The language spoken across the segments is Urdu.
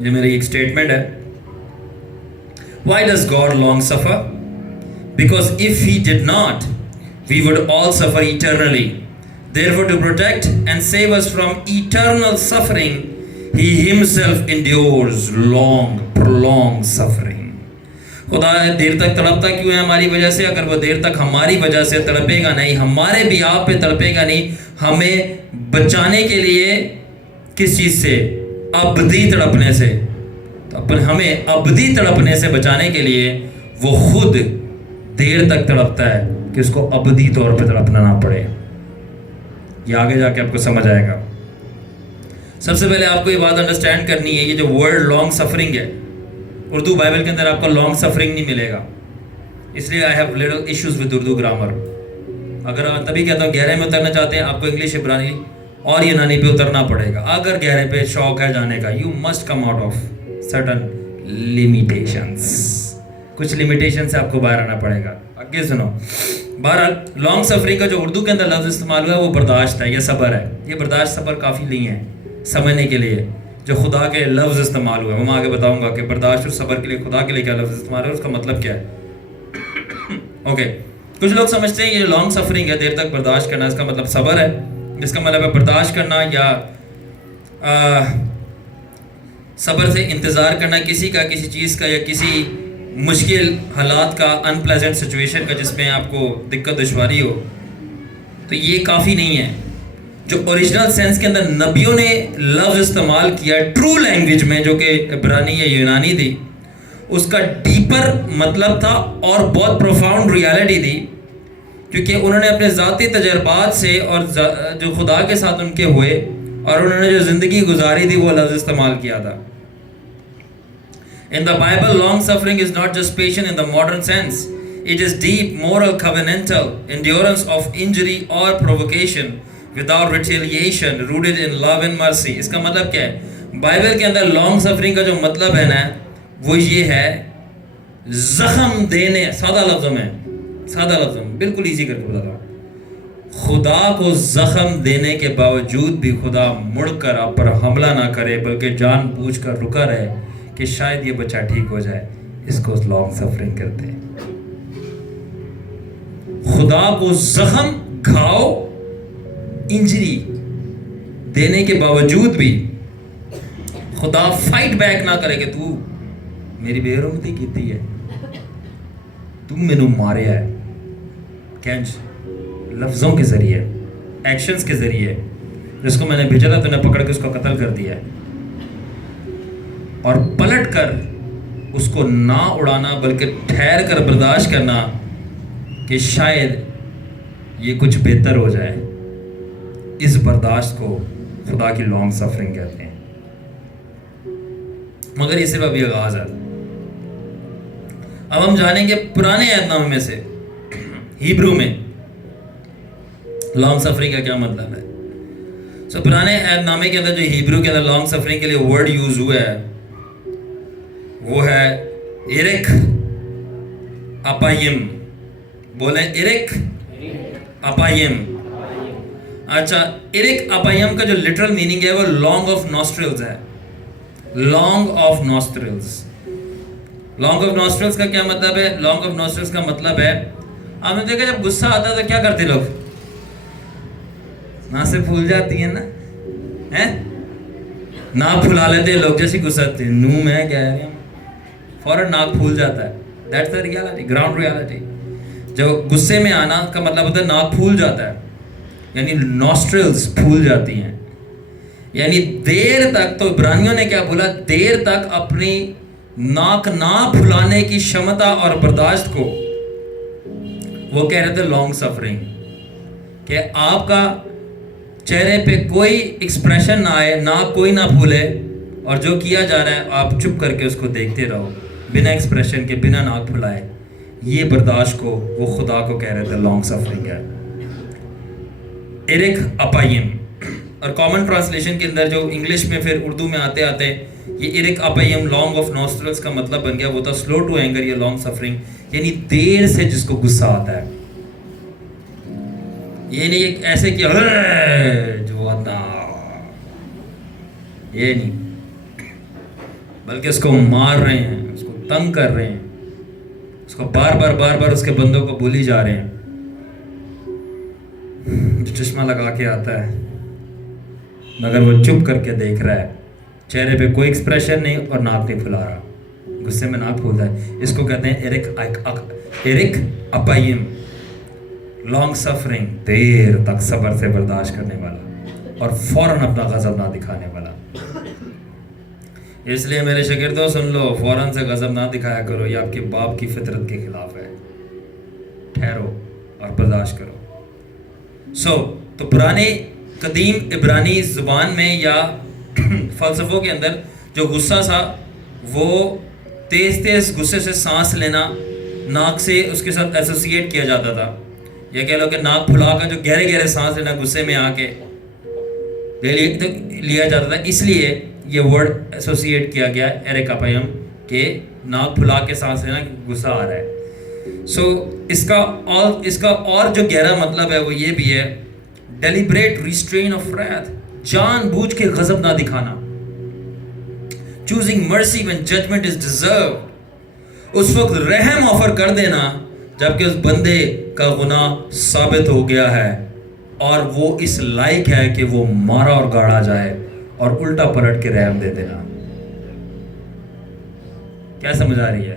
یہ میری ایک اسٹیٹمنٹ ہے. Why does God long suffer? Because if he did not, we would all suffer eternally. Therefore, to protect and save us from eternal suffering, he himself endures long, prolonged suffering. خدا دیر تک تڑپتا کیوں ہے ہماری وجہ سے؟ اگر وہ دیر تک ہماری وجہ سے تڑپے گا نہیں، ہمارے بھی آپ پہ تڑپے گا نہیں، ہمیں بچانے کے لیے کس چیز سے؟ ابدی تڑپنے سے. تو ہمیں ابدی تڑپنے سے بچانے کے لیے وہ خود دیر تک تڑپتا ہے کہ اس کو ابدی طور پہ تڑپنا نہ پڑے. یہ آگے جا کے آپ کو سمجھ آئے گا. سب سے پہلے آپ کو یہ بات انڈرسٹینڈ کرنی ہے، یہ جو ورڈ لانگ سفرنگ ہے، اردو بائبل کے اندر آپ کو لانگ سفرنگ نہیں ملے گا. اس لیے I have little issues with Urdu grammar. اگر تبھی کہتا ہوں گہرے میں اترنا چاہتے ہیں، آپ کو انگلش، عبرانی اور یونانی پہ اترنا پڑے گا. اگر گہرے پہ شوق ہے جانے کا، you must come out of certain limitations. کچھ لیمیٹیشن سے آپ کو باہر آنا پڑے گا. آگے سنو. بہرحال لانگ سفرنگ کا جو اردو کے اندر لفظ استعمال ہوا ہے وہ برداشت ہے یا صبر ہے. یہ برداشت صبر کافی نہیں ہے سمجھنے کے لیے جو خدا کے لفظ استعمال ہوئے. میں آگے بتاؤں گا کہ برداشت اور صبر کے لیے خدا کے لیے کیا لفظ استعمال ہے، اس کا مطلب کیا ہے. اوکے. کچھ لوگ سمجھتے ہیں یہ لانگ سفرنگ ہے، دیر تک برداشت کرنا، اس کا مطلب صبر ہے. اس کا مطلب ہے برداشت کرنا یا صبر سے انتظار کرنا کسی کا، کسی چیز کا، یا کسی مشکل حالات کا، ان پلیزنٹ سچویشن کا جس میں آپ کو دقت دشواری ہو. تو یہ کافی نہیں ہے. جو اوریجنل سینس کے اندر نبیوں نے لفظ استعمال کیا ٹرو لینگویج میں، جو کہ عبرانی یا یونانی تھی، اس کا ڈیپر مطلب تھا اور بہت پروفاؤنڈ ریالٹی تھی، کیونکہ انہوں نے اپنے ذاتی تجربات سے اور جو خدا کے ساتھ ان کے ہوئے اور انہوں نے جو زندگی گزاری تھی وہ لفظ استعمال کیا تھا. In the Bible, long suffering is not just patient in the modern sense. It is deep, moral, covenantal endurance of injury or provocation without retaliation, rooted in love and mercy. اس کا مطلب کیا ہے؟ بائبل کے اندر لانگ سفرنگ کا جو مطلب ہے نا وہ یہ ہے زخم دینے. سادہ لفظوں میں بالکل ایزی کر کے بتا رہا ہوں. خدا کو زخم دینے کے باوجود بھی خدا مڑ کر آپ پر حملہ نہ کرے بلکہ جان بوجھ کر رکا رہے کہ شاید یہ بچہ ٹھیک ہو جائے. اس کو لانگ سفرنگ کہتے ہیں. خدا کو زخم، گھاؤ، انجری دینے کے باوجود بھی خدا فائٹ بیک نہ کرے کہ تو میری بے حرمتی کیتی ہے، تم مینوں ماریا ہے. کینچ لفظوں کے ذریعے، ایکشنز کے ذریعے. جس کو میں نے بھیجا تھا تو نے پکڑ کے اس کو قتل کر دیا ہے، اور پلٹ کر اس کو نہ اڑانا بلکہ ٹھہر کر برداشت کرنا کہ شاید یہ کچھ بہتر ہو جائے. اس برداشت کو خدا کی لانگ سفرنگ کہتے ہیں. مگر یہ صرف ابھی آغاز ہے. اب ہم جانیں گے پرانے عہد نامے میں سے ہیبرو میں لانگ سفرنگ کا کیا مطلب ہے. سو پرانے عہد نامے کے اندر جو ہیبرو کے اندر لانگ سفرنگ کے لیے ورڈ یوز ہوا ہے وہ ہے ایرک اپائم. بولیں ایرک اپائم. اچھا، ایرک اپائم کا جو لٹرل میننگ ہے وہ لانگ آف نوسٹرلز ہے. Long of nostrils. Long of nostrils کا کیا مطلب ہے؟ لانگ آف نوسٹرلز کا مطلب ہے، آپ نے دیکھا جب غصہ آتا ہے تو کیا کرتے لوگ؟ ناک پھول جاتی ہیں نا، ناک پھلا لیتے ہیں لوگ جیسے غصہ آتے ہیں. میں کہہ رہا ہوں فوراً ناک پھول جاتا ہے. That's the reality, ground reality. جب غصے میں آنا کا مطلب ہوتا ہے ناک پھول جاتا ہے، یعنی نوسٹرلز پھول جاتی ہیں. یعنی دیر تک، تو عبرانیوں نے کیا بولا؟ دیر تک اپنی ناک نہ پھلانے کی شمتا اور برداشت کو وہ کہہ رہے تھے لانگ سفرنگ. کہ آپ کا چہرے پہ کوئی ایکسپریشن نہ آئے، ناک کوئی نہ پھولے، اور جو کیا جا رہا ہے آپ چپ کر کے اس کو دیکھتے رہو بنا ایکسپریشن کے، بنا ناک پھلائے. یہ برداشت کو وہ خدا کو کہہ رہے تھے لانگ سفرنگ ہے. ایرک اپائم. اور کامن ٹرانسلیشن کے اندر جو انگلش میں پھر اردو میں آتے آتے یہ ایرک اپائم لانگ آف نوسٹرلز کا مطلب بن گیا. وہ تھا سلو ٹو اینگر یا لانگ سفرنگ، یعنی دیر سے جس کو غصہ آتا ہے. یہ نہیں ایسے کہ جو آتا، یہ نہیں. بلکہ اس کو مار رہے ہیں, اس کو تنگ کر رہے ہیں, اس کو بار بار اس کے بندوں کو بولی جا رہے ہیں. جو چشمہ لگا کے آتا ہے مگر وہ چپ کر کے دیکھ رہا ہے, چہرے پہ کوئی ایکسپریشن نہیں اور ناک نہیں پھلا رہا, غصے میں ناک پھولتا ہے. اس کو کہتے ہیں ایرک اپائیم, لانگ سفرنگ, دیر تک صبر سے برداشت کرنے والا اور فوراً اپنا غضب نہ دکھانے والا. اس لیے میرے شاگردوں سن لو, فوراً سے غضب نہ دکھایا کرو, یہ آپ کے باپ کی فطرت کے خلاف ہے. ٹھہرو اور برداشت کرو. تو پرانے قدیم عبرانی زبان میں یا فلسفوں کے اندر جو غصہ تھا وہ تیز غصے سے سانس لینا, ناک سے اس کے ساتھ ایسوسیٹ کیا جاتا تھا. یہ کہہ لو کہ ناک پھلا کر جو گہرے سانس لینا غصے میں آ کے لیا جاتا تھا. اس لیے یہ ورڈ ایسوسیٹ کیا گیا ایرکاپائم کہ ناک پھلا کے سانس لینا, غصہ آ رہا ہے. اس کا اور جو گہرا مطلب ہے وہ یہ بھی ہے, ڈیلیبریٹ ریسٹرین آف wrath, جان بوجھ کے غضب نہ دکھانا. چوزنگ مرسی when judgment is deserved, اس وقت رحم آفر کر دینا جبکہ اس بندے کا گناہ ثابت ہو گیا ہے اور وہ اس لائق ہے کہ وہ مارا اور گاڑا جائے, اور الٹا پلٹ کے رحم دے دینا. کیا سمجھ آ رہی ہے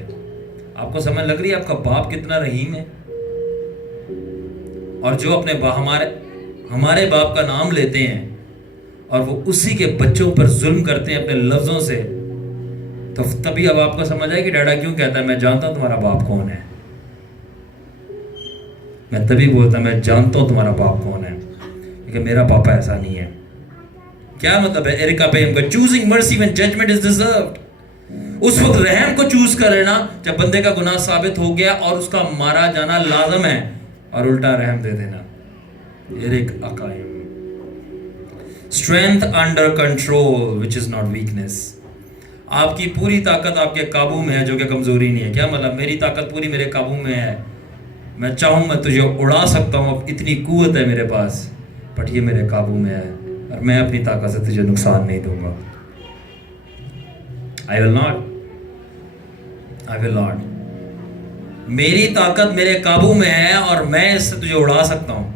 آپ کو؟ سمجھ لگ رہی ہے آپ کا باپ کتنا رحیم ہے؟ اور جو اپنے ہمارے باپ کا نام لیتے ہیں اور وہ اسی کے بچوں پر ظلم کرتے ہیں اپنے لفظوں سے, تو تبھی اب آپ کو سمجھ آئے کہ ڈیڈا کیوں کہتا ہے میں جانتا ہوں تمہارا باپ کون ہے. میں تبھی بولتا میں جانتا ہوں تمہارا باپ کون ہے, کیونکہ میرا پاپا ایسا نہیں ہے. کیا مطلب ہے ایرکاپائم کا؟ چوزنگ مرسی when judgment is deserved, اس وقت رحم کو چوز کر لینا جب بندے کا گناہ ثابت ہو گیا اور اس کا مارا جانا لازم ہے, اور الٹا رحم دے دینا. ایرکاپائم. strength under control which is not weakness, آپ کی پوری طاقت آپ کے قابو میں ہے جو کہ کمزوری نہیں ہے. کیا مطلب؟ میری طاقت پوری میرے قابو میں ہے, میں چاہوں میں تجھے اڑا سکتا ہوں, اتنی قوت ہے میرے پاس, بٹ یہ میرے قابو میں ہے اور میں اپنی طاقت سے تجھے نقصان نہیں دوں گا. I will not. میری طاقت میرے قابو میں ہے اور میں اس سے تجھے اڑا سکتا ہوں,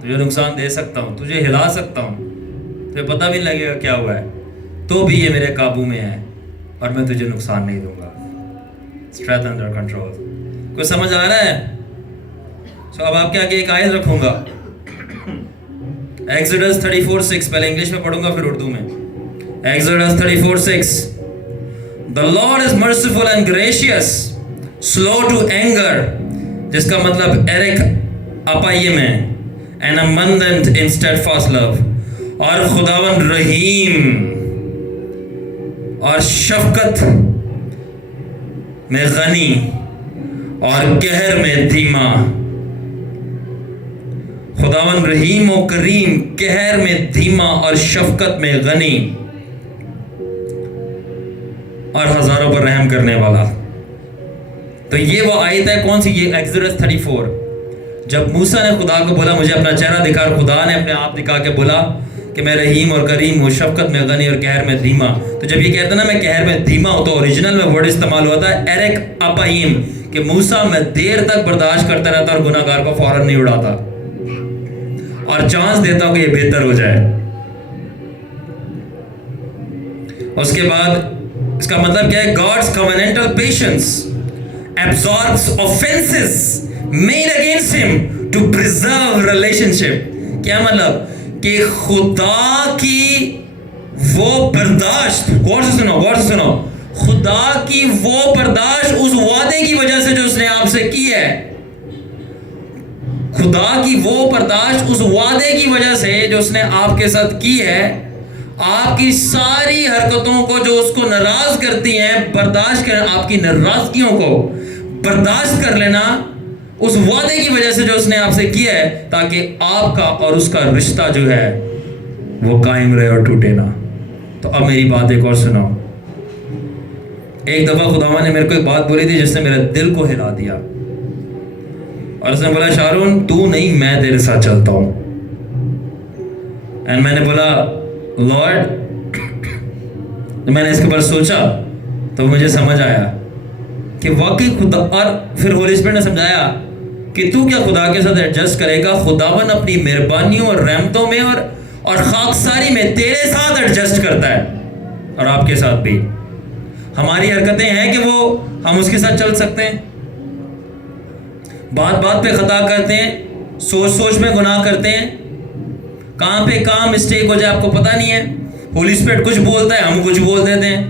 تجھے نقصان دے سکتا ہوں, تجھے ہلا سکتا ہوں, تجھے پتہ بھی نہیں لگے گا کیا ہوا ہے, تو بھی یہ میرے قابو میں ہے اور میں تجھے نقصان نہیں دوں گا. Strength under control. کوئی سمجھ آ رہا ہے؟ اب آپ کے آگے ایک آیت رکھوں گا, ایکسوڈس 34:6, پہلے انگلش میں پڑھوں گا پھر اردو میں. Exodus 34:6, The Lord is merciful and gracious, slow to anger, جس کا مطلب ایرک اپائیم ہے, and abundant in steadfast love, اور خداوند رحیم اور شفقت میں غنی اور قہر میں دھیما. خداوند رحیم و کریم, قہر میں دھیما اور شفقت میں غنی, اور ہزاروں پر رحم کرنے والا. تو یہ وہ آیت ہے کون سی؟ یہ ایکسوڈس 34. جب موسیٰ نے خدا کو بولا مجھے اپنا چہرہ دکھا, اور خدا نے اپنے آپ دکھا کے بولا کہ میں رحیم اور کریم ہوں, شفقت میں غنی اور قہر میں دھیما. تو جب یہ کہتا ہے نا میں قہر میں دھیما ہوں, تو اوریجنل میں ورڈ استعمال ہوتا ہے ایرک اپائیم, کہ موسیٰ میں دیر تک برداشت کرتا رہتا اور گناہ گار کو فوراً نہیں اڑاتا اور چانس دیتا ہوں کہ یہ بہتر ہو جائے. اس کے بعد اس کا مطلب کیا ہے؟ God's covenantal patience absorbs offenses made against him to preserve relationship. کیا مطلب؟ کہ خدا کی وہ برداشت, غور سے سنو, خدا کی وہ برداشت اس وعدے کی وجہ سے جو اس نے آپ سے کی ہے, خدا کی وہ برداشت اس وعدے کی وجہ سے جو اس نے آپ کے ساتھ کی ہے, آپ کی ساری حرکتوں کو جو اس کو ناراض کرتی ہیں برداشت کرنا, آپ کی ناراضگیوں کو برداشت کر لینا اس وعدے کی وجہ سے جو اس نے آپ سے کیا ہے, تاکہ آپ کا اور اس کا رشتہ جو ہے وہ قائم رہے اور ٹوٹے نہ. تو اب میری بات ایک اور سنو. ایک دفعہ خداوند نے میرے کو ایک بات بولی تھی جس نے میرے دل کو ہلا دیا, اور اس نے بولا شارون تو نہیں, میں تیرے ساتھ چلتا ہوں. اینڈ میں نے بولا لارڈ, میں نے اس کے اوپر سوچا تو مجھے سمجھ آیا کہ واقعی خدا، اور پھر ہولی اسپرٹ نے سمجھایا کہ تو کیا خدا کے ساتھ ایڈجسٹ کرے گا، خداون اپنی مہربانیوں اور رحمتوں میں اور خاکساری میں تیرے ساتھ ایڈجسٹ کرتا ہے، اور آپ کے ساتھ بھی۔ ہماری حرکتیں ہیں کہ وہ ہم اس کے ساتھ چل سکتے ہیں، بات بات پہ خطا کرتے ہیں، سوچ سوچ میں گناہ کرتے ہیں، کہاں پہ کہاں مسٹیک ہو جائے آپ کو پتہ نہیں ہے۔ ہولی اسپرٹ کچھ بولتا ہے، ہم کچھ بول دیتے ہیں۔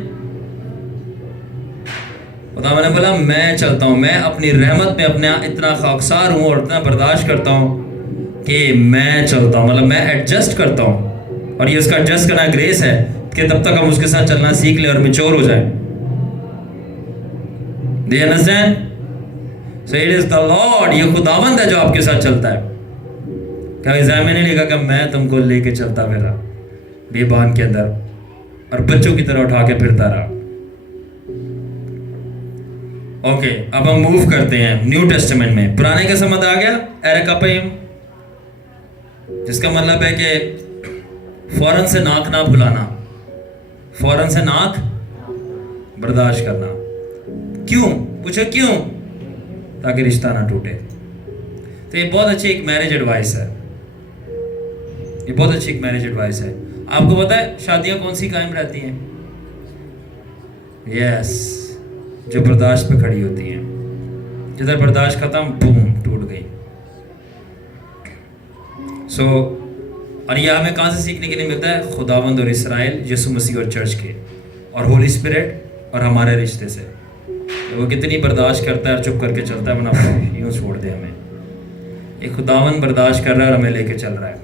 خدا نے بولا میں چلتا ہوں، میں اپنی رحمت میں اپنا اتنا خاکسار ہوں اور اتنا برداشت کرتا ہوں کہ میں چلتا ہوں، مطلب میں ایڈجسٹ کرتا ہوں، اور یہ اس کا ایڈجسٹ کرنا گریس ہے کہ تب تک ہم اس کے ساتھ چلنا سیکھ لیں اور میچور ہو جائیں۔ Do you understand? So it is the Lord، یہ خداوند ہے جو آپ کے ساتھ چلتا ہے۔ کبھی میں نے لکھا کہ میں تم کو لے کے چلتا پھرا بیابان کے اندر اور بچوں کی طرح اٹھا کے پھرتا رہا۔ اوکے، اب ہم موو کرتے ہیں نیو ٹیسٹمنٹ میں۔ پرانے کا سمجھ آ گیا، ایرکاپیم، جس کا مطلب ہے کہ فوراً سے ناک نہ بھلانا، فوراً سے ناک برداشت کرنا۔ کیوں؟ پوچھو کیوں؟ تاکہ رشتہ نہ ٹوٹے۔ تو یہ بہت اچھی ایک میرج ایڈوائس ہے، یہ بہت اچھی ایک میرج ایڈوائس ہے۔ آپ کو پتہ ہے شادیاں کون سی قائم رہتی ہیں؟ یس، جو برداشت پہ کھڑی ہوتی ہیں۔ جدھر برداشت ختم، بوم، ٹوٹ گئی۔ اور یہ ہمیں کہاں سے سیکھنے کے لیے ملتا ہے؟ خداوند اور اسرائیل، یسوع مسیح اور چرچ کے، اور ہولی اسپرٹ اور ہمارے رشتے سے۔ وہ کتنی برداشت کرتا ہے اور چپ کر کے چلتا ہے، ورنہ یوں چھوڑ دے ہمیں۔ ایک خداوند برداشت کر رہا ہے اور ہمیں لے کے چل رہا ہے۔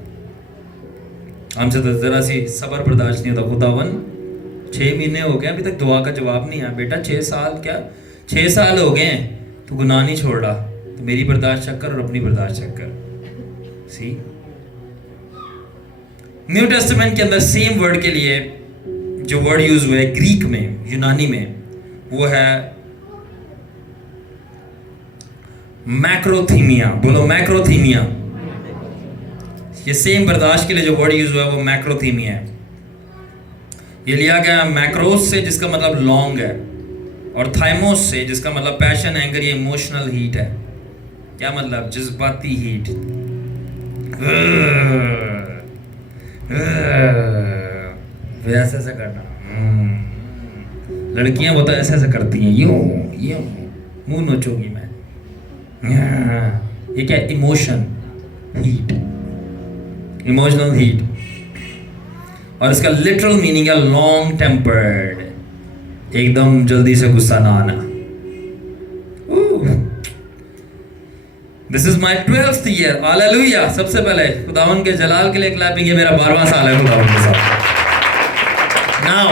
ہم سے تو ذرا سی صبر برداشت نہیں ہوتا۔ خداوند 6 مہینے ہو گئے ابھی تک دعا کا جواب نہیں آیا۔ بیٹا 6 سال کیا 6 سال ہو گئے ہیں، تو گناہ نہیں چھوڑ رہا، تو میری برداشت چیک کر اور اپنی برداشت چیک کر۔ سی نیو ٹیسٹمنٹ کے اندر سیم ورڈ کے لیے جو ورڈ یوز ہوا ہے گریک میں، یونانی میں، وہ ہے میکروتھیمیا۔ بولو میکروتھیمیا۔ یہ سیم برداشت کے لیے جو ورڈ یوز ہوا ہے وہ میکروتھیمیا ہے۔ یہ لیا گیا میکروس سے جس کا مطلب لانگ ہے، اور تھائموس سے جس کا مطلب پیشن، اینگر، یہ ایموشنل ہیٹ ہے۔ کیا مطلب؟ جذباتی ہیٹ۔ ایسے ایسے کرنا، لڑکیاں وہ تو ایسے ایسے کرتی ہیں، یوں یوں منہ نوچوں گی میں۔ یہ کیا؟ Emotion heat, emotional heat. اور اس کا لٹرل میننگ ہے لانگ ٹیمپرڈ، ایک دم جلدی سے غصہ نہ آنا۔ This is my 12th year. Hallelujah. سب سے پہلے خداوند کے جلال کے لیے کلیپنگ، یہ میرا 12واں سال ہے خداوند کے ساتھ۔ Now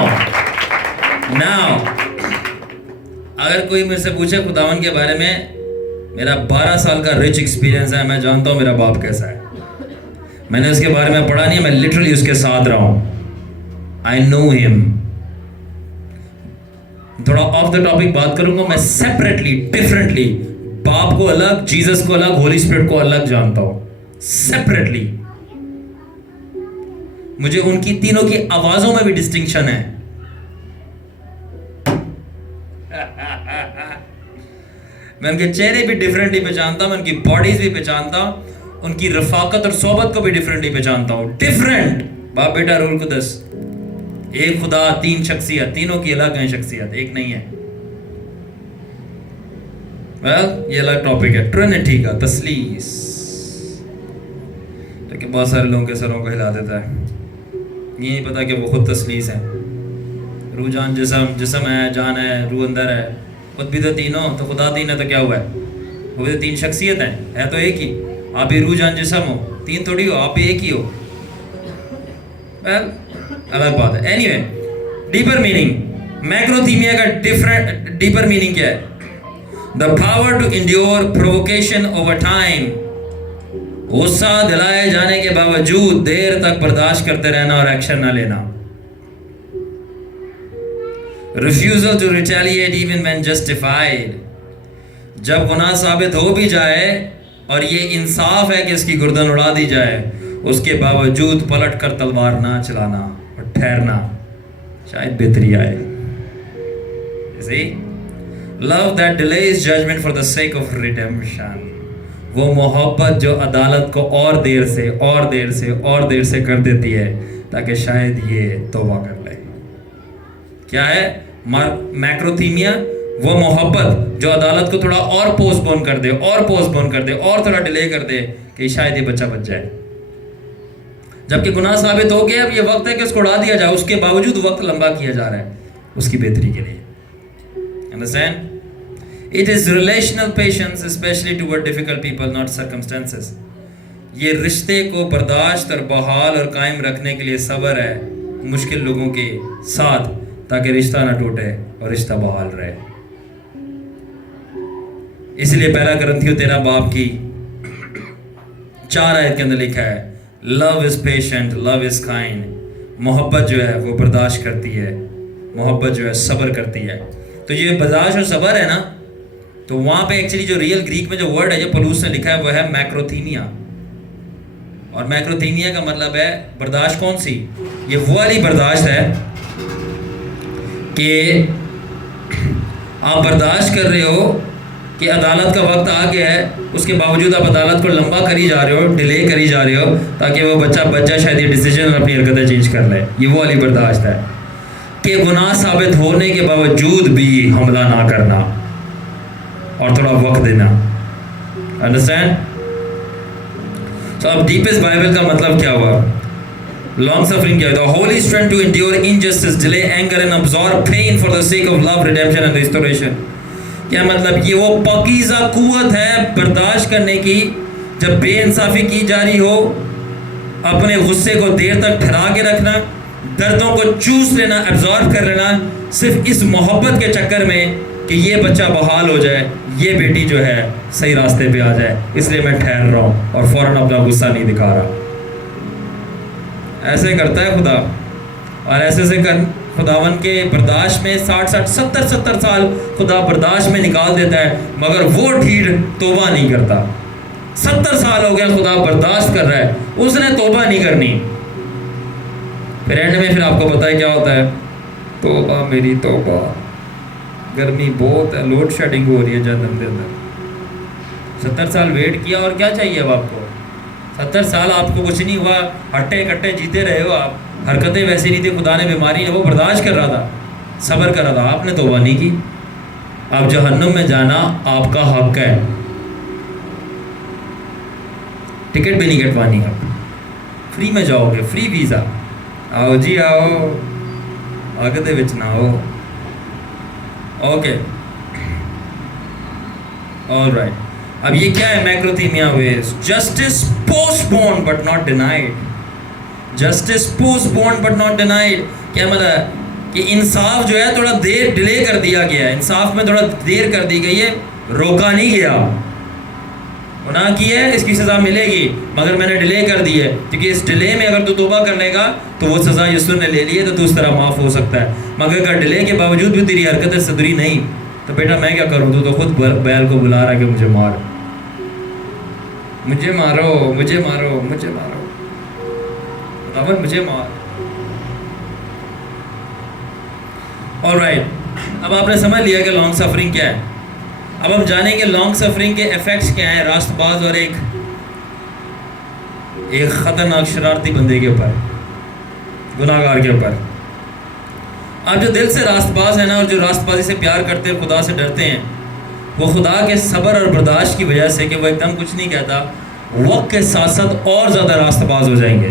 اگر کوئی مجھ سے پوچھے خداوند کے بارے میں، میرا 12 سال کا رچ ایکسپیرینس ہے، میں جانتا ہوں میرا باپ کیسا ہے۔ میں نے اس کے بارے میں پڑھا نہیں ہے، میں لٹرلی اس کے ساتھ رہا ہوں۔ I know him۔ تھوڑا آف دا ٹاپک بات کروں گا، میں سیپریٹلی، ڈفرینٹلی باپ کو الگ، جیزس کو الگ، ہولی اسپرٹ کو الگ جانتا ہوں، سیپریٹلی۔ مجھے ان کی تینوں کی آوازوں میں بھی ڈسٹنکشن ہے۔ میں ان کے چہرے بھی ڈفرینٹلی پہچانتا ہوں، میں ان کی باڈیز بھی پہچانتا ہوں، ان کی رفاقت اور صحبت کو بھی ڈفرینٹلی پہچانتا ہوں۔ ڈفرینٹ باپ بیٹا روح القدس، ایک خدا، 3 شخصیت، تینوں کی الگ ہیں شخصیت، ایک نہیں ہے۔ یہ الگ ٹاپک ہے، ٹرینٹی کا، تثلیث، لیکن بہت سارے لوگوں کے سروں کو ہلا دیتا ہے۔ یہ نہیں پتا کہ وہ خود تثلیث ہے۔ روح، جان، جسم، جسم ہے، جان ہے، روح اندر ہے، خود بھی تو تینوں، تو خدا 3 ہے تو کیا ہوا ہے؟ وہ بھی تو 3 شخصیت ہیں، ہے تو ایک ہی۔ آپ بھی روح، جان، جسم ہو، 3 تھوڑی ہو، آپ بھی ایک ہی ہو۔ الگ بات ہے۔ اینی وے، ڈیپر میننگ، میکروتھیمیا کا ڈیپر میننگ کیا ہے؟ The power to endure provocation over time، غصہ دلائے جانے کے باوجود دیر تک برداشت کرتے رہنا اور ایکشن نہ لینا۔ refusal to retaliate even when justified، جب گناہ ثابت ہو بھی جائے اور یہ انصاف ہے کہ اس کی گردن اڑا دی جائے، اس کے باوجود پلٹ کر تلوار نہ چلانا اور ٹھہرنا، شاید بہتری آئے۔ See? Love that delays judgment for the sake of redemption. وہ محبت جو عدالت کو اور دیر سے کر دیتی ہے تاکہ شاید یہ توبہ کر لے. کیا ہے میکروتھیمیا؟ وہ محبت جو عدالت کو تھوڑا اور پوسٹ پون کر دے اور تھوڑا ڈیلے کر دے کہ شاید یہ بچہ بچ جائے. جبکہ گناہ ثابت ہو گیا، اب یہ وقت ہے کہ اس کو اڑا دیا جائے، اس کے باوجود وقت لمبا کیا جا رہا ہے اس کی بہتری کے لیے. Understand? It is relational patience, especially toward difficult people, not circumstances. یہ رشتے کو برداشت اور بحال اور قائم رکھنے کے لیے صبر ہے مشکل لوگوں کے ساتھ، تاکہ رشتہ نہ ٹوٹے اور رشتہ بحال رہے. اس لیے پہلا کرنتھیوں 13 باب کی 4 آیت کے اندر لکھا ہے love is patient, love is kind. محبت جو ہے وہ برداشت کرتی ہے، محبت جو ہے صبر کرتی ہے. تو یہ برداشت اور صبر ہے نا، تو وہاں پہ ایکچولی جو ریئل گریک میں جو ورڈ ہے جو پولوس نے لکھا ہے وہ ہے میکروتھیمیا. اور میکروتھیمیا کا مطلب ہے برداشت کون سی؟ یہ وہ والی برداشت ہے کہ آپ برداشت کر رہے ہو کہ عدالت کا وقت آ گیا ہے، اس کے باوجود آپ عدالت کو لمبا کری جا رہے ہو، ڈیلے کری جا رہے ہو تاکہ وہ بچہ بچ جائے، شاید یہ ڈیسیجن اور اپنی حرکتیں چینج کر لے. یہ وہ والی برداشت ہے کہ گناہ ثابت ہونے کے باوجود بھی حملہ نہ کرنا اور تھوڑا وقت دینا. انڈرسٹینڈ؟ تو اب ڈیپسٹ بائبل کا مطلب کیا ہوا؟ لانگ سفرنگ کیا ہے؟ The holy strength to endure injustice, delay anger and absorb pain for the sake of love, redemption and restoration. کیا مطلب؟ یہ وہ پاکیزہ قوت ہے برداشت کرنے کی جب بے انصافی کی جا رہی ہو، اپنے غصے کو دیر تک ٹھہرا کے رکھنا، دردوں کو چوس لینا، ایبزارب کر لینا، صرف اس محبت کے چکر میں کہ یہ بچہ بحال ہو جائے، یہ بیٹی جو ہے صحیح راستے پہ آ جائے، اس لیے میں ٹھہر رہا ہوں اور فوراً اپنا غصہ نہیں دکھا رہا. ایسے کرتا ہے خدا، اور ایسے سے خداون کے برداشت میں 60-70 سال خدا برداشت میں نکال دیتا ہے، مگر وہ ڈھیڑ توبہ نہیں کرتا. 70 سال ہو گیا خدا برداشت کر رہا ہے، اس نے توبہ نہیں کرنی. پھر اینڈ میں پھر آپ کو پتہ ہے کیا ہوتا ہے؟ توبہ میری توبہ، گرمی بہت ہے، لوڈ شیڈنگ ہو رہی ہے جہنم کے اندر. 70 سال ویٹ کیا اور کیا چاہیے اب آپ کو؟ 70 سال آپ کو کچھ نہیں ہوا، ہٹے کٹے جیتے رہے ہو آپ، حرکتیں ویسی نہیں تھی، خدا نے بیماری ہے وہ برداشت کر رہا تھا، صبر کر رہا تھا، آپ نے توبہ نہیں کی. اب جہنم میں جانا آپ کا حق ہے، ٹکٹ بھی نہیں کٹوانی، آپ فری میں جاؤ گے، فری ویزا. آؤ جی آؤ، آگے دے وچ نہ ہو. Okay all right. اب یہ کیا ہے میکروتھیمیا ویز؟ Justice postpone but not denied. Justice postpone but not denied کیا مطلب ہے؟ کہ انصاف جو ہے تھوڑا دیر ڈیلے کر دیا گیا ہے، انصاف میں تھوڑا دیر کر دی گئی ہے، روکا نہیں گیا. گناہ کی ہے، اس کی سزا ملے گی، مگر میں نے ڈیلے کر دی ہے، کیونکہ اس ڈیلے میں اگر تو توبہ کر لے گا تو وہ سزا یسوع نے لے لی ہے، تو تو اس طرح معاف ہو سکتا ہے. مگر اگر ڈیلے کے باوجود بھی تیری حرکتیں صدری نہیں تو بیٹا میں کیا کروں؟ تو خود بیل کو بلا رہا ہے کہ مجھے مار، مجھے مارو، مجھے مارو، مجھے مارو، خداوند مجھے مار. آلرائٹ، اب آپ نے سمجھ لیا کہ لانگ سفرنگ کیا ہے. اب ہم جانیں گے لانگ سفرنگ کے ایفیکٹس کیا ہیں راست باز اور ایک خطرناک شرارتی بندے کے اوپر، گناہ گار کے اوپر. آپ جو دل سے راست باز ہیں نا، اور جو راست بازی سے پیار کرتے ہیں، خدا سے ڈرتے ہیں، وہ خدا کے صبر اور برداشت کی وجہ سے کہ وہ ایک دم کچھ نہیں کہتا، وقت کے ساتھ ساتھ اور زیادہ راست باز ہو جائیں گے.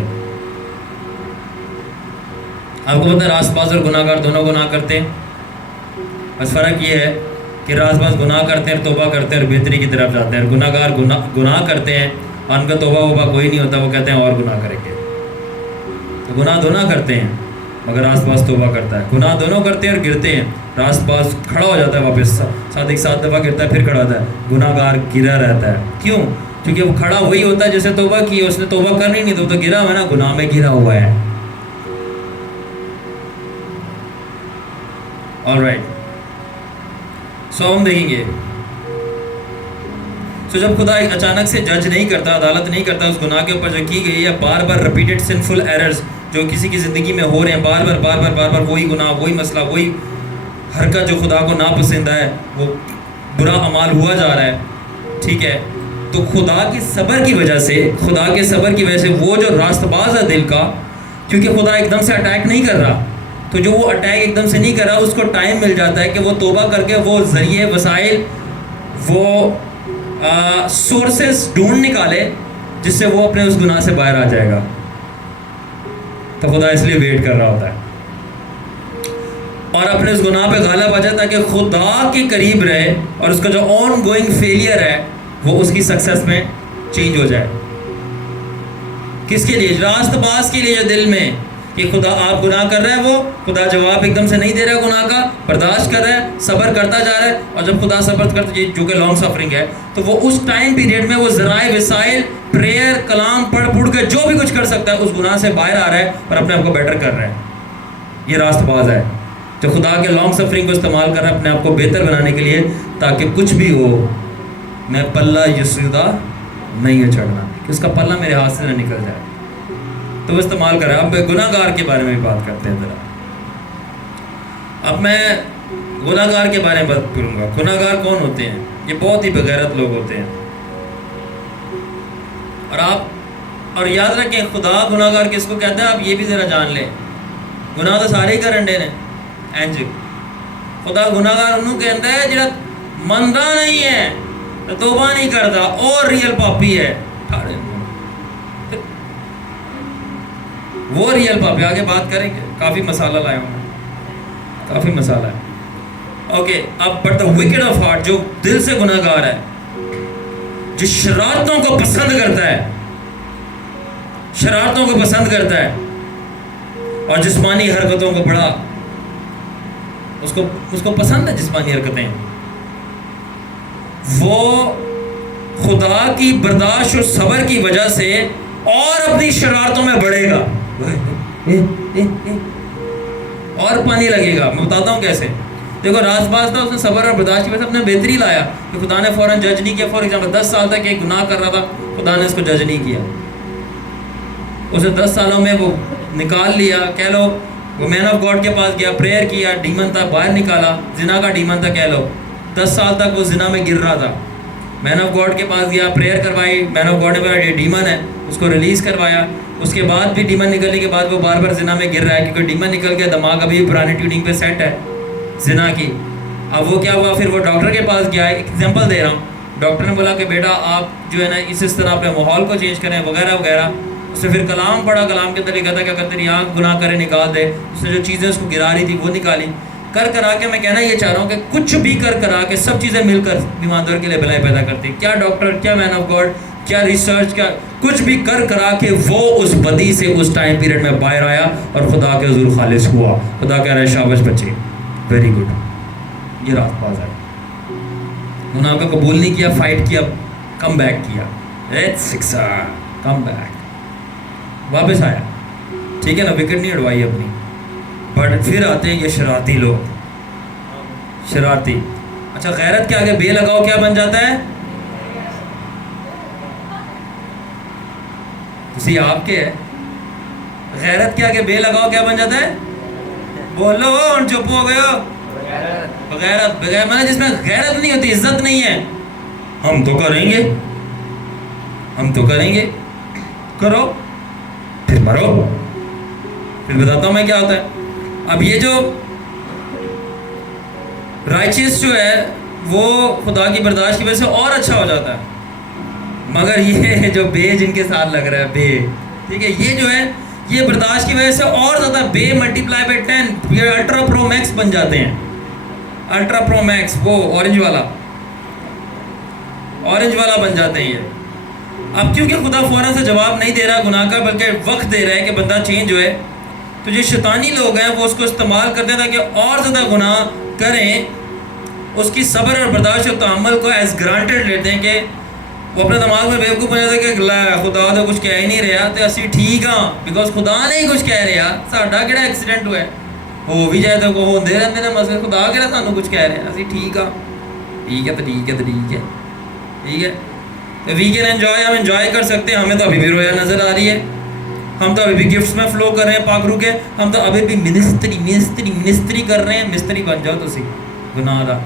آپ کو پتہ ہے راست باز اور گناہ گار دونوں گناہ کرتے ہیں، بس فرق یہ ہے کہ راست باز گناہ کرتے ہیں، توبہ کرتے ہیں اور بہتری کی طرف جاتے ہیں، اور گناہ گار گناہ کرتے ہیں اور ان کا توبہ وبہ کوئی نہیں ہوتا، وہ کہتے ہیں اور گناہ کریں گے. تو گناہ دونوں کرتے ہیں مگر راست باز توبہ کرتا ہے. گناہ دونوں کرتے ہیں اور گرتے ہیں، راست باز کھڑا ہو جاتا ہے واپس، 7 دفعہ گرتا ہے پھر کھڑا ہوتا ہے، گناہ گار گرا رہتا ہے. کیوں؟ کیونکہ وہ کھڑا وہی ہوتا ہے جیسے توبہ کی، اس نے توبہ کرنی نہیں تو گرا ہوا ہے نا، گناہ میں گرا ہوا ہے. آلرائٹ، سو ہم دیکھیں گے. سو جب خدا اچانک سے جج نہیں کرتا، عدالت نہیں کرتا اس گناہ کے اوپر جو کی گئی ہے، بار بار ریپیٹڈ سنفل ایررز جو کسی کی زندگی میں ہو رہے ہیں، بار بار وہی گناہ، وہی مسئلہ، وہی حرکت جو خدا کو ناپسند ہے، وہ برا اعمال ہوا جا رہا ہے، ٹھیک ہے، تو خدا کی صبر کی وجہ سے، خدا کے صبر کی وجہ سے وہ جو راست باز ہے دل کا، کیونکہ خدا ایک دم سے اٹیک نہیں کر رہا، تو جو وہ اٹیک ایک دم سے نہیں کر رہا، اس کو ٹائم مل جاتا ہے کہ وہ توبہ کر کے وہ ذریعے، وسائل، وہ سورسز ڈھونڈ نکالے جس سے وہ اپنے اس گناہ سے باہر آ جائے گا. تو خدا اس لیے ویٹ کر رہا ہوتا ہے اور اپنے اس گناہ پہ غالب آ جائے تاکہ خدا کے قریب رہے اور اس کا جو آن گوئنگ فیلئر ہے وہ اس کی سکسیس میں چینج ہو جائے. کس کے لیے؟ راست باز کے لیے، جو دل میں کہ خدا آپ گناہ کر رہے ہیں، وہ خدا جواب ایک دم سے نہیں دے رہا گناہ کا، برداشت کر رہا ہے، صبر کرتا جا رہا ہے، اور جب خدا صبر کرتا، جو کہ لانگ سفرنگ ہے، تو وہ اس ٹائم پیریڈ میں وہ ذرائع، وسائل، پریئر، کلام پڑھ کے جو بھی کچھ کر سکتا ہے اس گناہ سے باہر آ رہا ہے اور اپنے آپ کو بیٹر کر رہا ہے. یہ راست باز ہے جو خدا کے لانگ سفرنگ کو استعمال کر رہا ہے اپنے آپ کو بہتر بنانے کے لیے، تاکہ کچھ بھی ہو میں پلہ یسودہ نہیں ہے چڑھنا، کہ اس کا پلہ میرے ہاتھ سے نہ نکل جائے، تو وہ استعمال کر رہا ہے. اب گناہ گار کے بارے میں بھی بات کرتے ہیں ذرا. اب میں گناہ گار کے بارے میں بات کروں گا. گناہ گار کون ہوتے ہیں؟ یہ بہت ہی بغیرت لوگ ہوتے ہیں. اور یاد رکھیں، خدا گناہ گار کس کو کہتا ہے آپ یہ بھی ذرا جان لیں. گناہ تو سارے ہی کرنڈے نے، اینج خدا گناہ گار انہوں کہتا ہے جڑا مندا نہیں ہے، توبہ نہیں کرتا اور ریئل پاپی ہے. وہ ریئل پاپی، آگے بات کریں گے، کافی مسالہ لایا ہوں میں، کافی مسالہ ہے. اوکے، اب but the worked of heart, جو دل سے گناہ گار ہے، جو شرارتوں کو پسند کرتا ہے، شرارتوں کو پسند کرتا ہے اور جسمانی حرکتوں کو بڑا اس کو پسند ہے جسمانی حرکتیں، وہ خدا کی برداشت اور صبر کی وجہ سے اور اپنی شرارتوں میں بڑھے گا اور پانی لگے گا. میں بتاتا ہوں کیسے. دیکھو، راست باز تھا، اس نے صبر اور برداشت کی وجہ سے اپنے بہتری لایا کہ خدا نے فوراً جج نہیں کیا. فار ایگزامپل 10 سال تک ایک گناہ کر رہا تھا، خدا نے اس کو جج نہیں کیا، اسے 10 سالوں میں وہ نکال لیا. کہہ لو وہ مین آف گاڈ کے پاس گیا، پریئر کیا، ڈیمن تھا باہر نکالا، زنا کا ڈیمن تھا. کہہ لو 10 سال تک وہ زنا میں گر رہا تھا، مین آف گاڈ کے پاس گیا، پریئر کروائی، مین آف گاڈ نے بولا یہ ڈیمن ہے، اس کو ریلیز کروایا. اس کے بعد بھی ڈیمن نکلنے کے بعد وہ بار بار زنا میں گر رہا ہے، کیونکہ ڈیمن نکل گیا، دماغ ابھی پرانی ٹیوننگ پہ سیٹ ہے زنا کی. اب وہ کیا ہوا، پھر وہ ڈاکٹر کے پاس گیا. ایک ایگزامپل دے رہا ہوں. ڈاکٹر نے بولا کہ بیٹا آپ جو ہے نا اس طرح اپنے ماحول کو چینج کریں وغیرہ وغیرہ. اس نے پھر کلام پڑھا، کلام کے اندر یہ کہتا کہ اگر تیری آنکھ گناہ کرے نکال دے. اس نے جو چیزیں اس کو گرا رہی تھی وہ نکالی. کرا کے میں کہنا یہ چاہ رہا ہوں کہ کچھ بھی کرا کے سب چیزیں مل کر ایماندار کے لیے بھلائی پیدا کرتی. کیا ڈاکٹر، کیا مین آف گاڈ، کیا ریسرچ، کیا کچھ بھی کرا کے وہ اس بدی سے اس ٹائم پیریڈ میں باہر آیا اور خدا کے حضور خالص ہوا. خدا کہہ رہا ہے شاباش بچے، ویری گڈ. یہ راست باز ہے. گناہ کو قبول نہیں کیا، فائٹ کیا، کم بیک کیا، کم بیک، واپس آیا. ٹھیک ہے نا، وکٹ نہیں اڑوائی اپنی. بٹ پھر آتے ہیں یہ شرارتی لوگ. شرارتی. اچھا، غیرت کے آگے بے لگاؤ کیا بن جاتا ہے؟ اسی آپ کے ہے. غیرت کے آگے بے لگاؤ کیا بن جاتا ہے؟ بولو، چپ ہو گئے ہو. غیرت، بغیر میں جس میں غیرت نہیں ہوتی، عزت نہیں ہے. ہم تو کریں گے، ہم تو کریں گے. کرو پھر مرو. پھر بتاتا ہوں میں کیا ہوتا ہے. اب یہ جو رائچیس جو ہے وہ خدا کی برداشت کی وجہ سے اور اچھا ہو جاتا ہے. مگر یہ جو بے جن کے ساتھ لگ رہا ہے، بے، ٹھیک ہے، یہ جو ہے یہ برداشت کی وجہ سے اور زیادہ بے ملٹیپلائی بائی 10 یہ الٹرا پرو میکس بن جاتے ہیں. الٹرا پرو میکس، وہ اورنج والا بن جاتے ہیں یہ. اب کیونکہ خدا فوراً سے جواب نہیں دے رہا گناہ کا، بلکہ وقت دے رہا ہے کہ بندہ چینج ہوئے، تو جو شیطانی لوگ ہیں وہ اس کو استعمال کرتے ہیں تاکہ اور زیادہ گناہ کریں. اس کی صبر اور برداشت اور تحمل کو ایز گرانٹیڈ لیتے ہیں کہ وہ اپنے دماغ میں بیوقوف بن جاتا ہے کہ خدا تو کچھ کہہ ہی نہیں رہا تو اسی ٹھیک ہاں، بیکاز خدا نہیں کچھ کہہ رہا. ساڈا کہڑا ایکسیڈنٹ ہوا ہے، ہو بھی جائے تو وہ ہوتے رہتے ہیں مسئلے. خدا کہڑا سانوں کچھ کہہ رہے ہیں، اسی ٹھیک ہاں، ٹھیک ہے تو ٹھیک ہے تو ٹھیک ہے ٹھیک ہے. وی کین انجوائے، ہم انجوائے کر سکتے ہیں. ہمیں تو ابھی بھی رویا نظر آ رہی ہے. ہم تو ابھی بھی گفٹس میں فلو کر رہے ہیں پاک روح کے. ہم تو ابھی بھی منسٹری کر رہے ہیں. مستری بن جاؤ تو سی گناہ دا.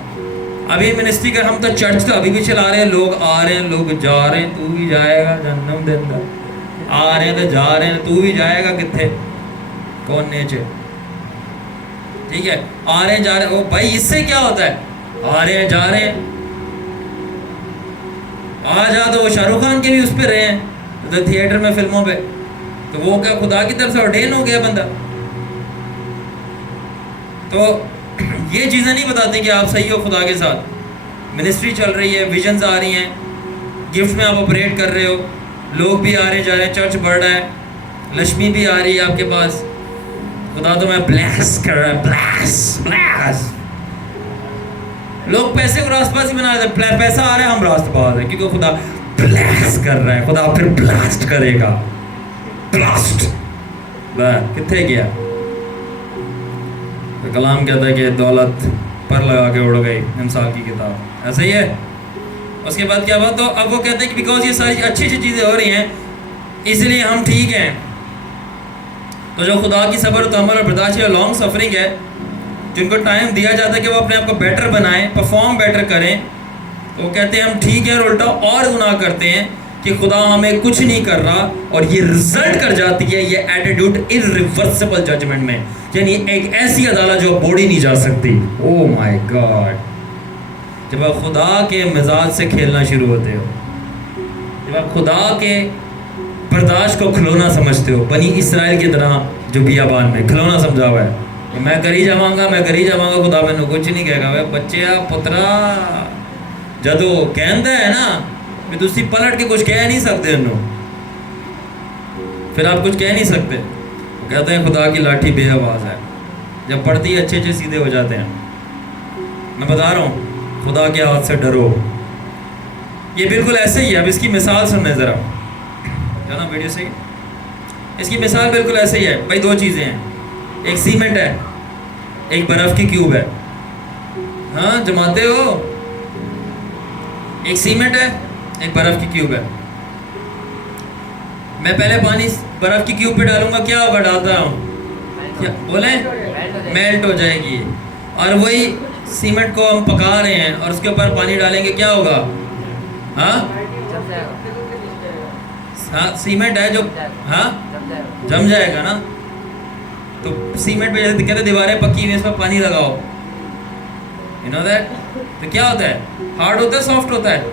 ابھی منسٹری کر, ہم تو چرچ تو ابھی بھی چلا رہے ہیں. لوگ آ رہے ہیں, لوگ جا رہے ہیں. تو بھی جائے گا جہنم دے اندر. آ رہے ہیں تو جا رہے ہیں, تو بھی جائے گا کتنے, کون نیچے. ٹھیک ہے, آ رہے ہیں جا رہے ہیں. او بھائی اس سے کیا ہوتا ہے, آ رہے ہیں جا رہے ہیں. آ جا تو وہ شاہ رخ خان کے بھی اس پہ رہے ہیں تو تھیٹر میں فلموں پہ, تو وہ کیا خدا کی طرف سے ordain ہو گیا بندہ. تو یہ چیزیں نہیں بتاتے کہ آپ صحیح ہو خدا کے ساتھ. منسٹری چل رہی ہے, ویژنز آ رہی ہیں, گفٹ میں آپ آپریٹ کر رہے ہو, لوگ بھی آ رہے جا رہے ہیں, چرچ بڑھ رہا ہے, لکشمی بھی آ رہی ہے آپ کے پاس. خدا تو میں بلیس کر رہا ہے, بلیس. لوگ پیسے کو راست باز ہی بنا رہے ہیں, پیسہ آ رہا ہے ہم راست باز ہیں, کیونکہ خدا بلیس کر رہا ہے. خدا پھر بلاسٹ کرے گا. بلاسٹ کتنے گیا کلام کہتا ہے کہ دولت پر لگا کے اڑ گئی, امثال کی کتاب, ایسا ہی ہے. اس کے بعد کیا بات, تو اب وہ کہتے ہیں کہ بیکاز یہ ساری اچھی اچھی چیزیں ہو رہی ہیں اس لیے ہم ٹھیک ہیں. تو جو خدا کی صبر و تحمل اور برداشت ہے, لانگ سفرنگ ہے, جن کو ٹائم دیا جاتا ہے کہ وہ اپنے آپ کو بیٹر بنائیں, پرفارم بیٹر کریں, تو وہ کہتے ہیں ہم ٹھیک ہیں, اور الٹا اور گناہ کرتے ہیں کہ خدا ہمیں کچھ نہیں کر رہا, اور یہ رزلٹ کر جاتی ہے یہ ایٹیٹیوڈ irreversible ججمنٹ میں, یعنی ایک ایسی عدالت جو بوڑ ہی نہیں جا سکتی. او مائی گاڈ, جب آپ خدا کے مزاج سے کھیلنا شروع ہوتے ہو, جب آپ خدا کے برداشت کو کھلونا سمجھتے ہو, بنی اسرائیل کی طرح جو بیابان میں کھلونا سمجھا ہوا ہے, میں کری جاواں گا, خدا میں نے کچھ نہیں کہے گا. بچے پترا جدو کہندا ہے نا بھی تسی پلٹ کے کچھ کہہ نہیں سکتے انہوں, پھر آپ کچھ کہہ نہیں سکتے. وہ کہتے ہیں خدا کی لاٹھی بے آواز ہے, جب پڑھتی ہے اچھے اچھے سیدھے ہو جاتے ہیں. میں بتا رہا ہوں خدا کے ہاتھ سے ڈرو. یہ بالکل ایسے ہی ہے. اب اس کی مثال سنیں ذرا, نا ویڈیو سے, اس کی مثال بالکل ایسے ہی ہے. بھائی دو چیزیں ہیں, ایک سیمنٹ ہے, ایک برف کی کیوب ہے. ہاں جماتے ہو, ایک سیمنٹ ہے, ایک برف کی کیوب ہے. میں پہلے پانی برف کی کیوب پہ ڈالوں گا, کیا ہوگا, ڈالتا ہوں کیا بولیں, میلٹ ہو جائے گی. اور وہی سیمنٹ کو ہم پکا رہے ہیں اور اس کے اوپر پانی ڈالیں گے, کیا ہوگا, ہاں سیمنٹ ہے جو ہاں جم جائے گا نا. تو سیمنٹ پہ جیسے کہتے ہیں دیواریں پکی ہوئی, اس پہ پانی لگاؤ, یو نو دیٹ, تو کیا ہوتا ہے, ہارڈ ہوتا ہے, سافٹ ہوتا ہے,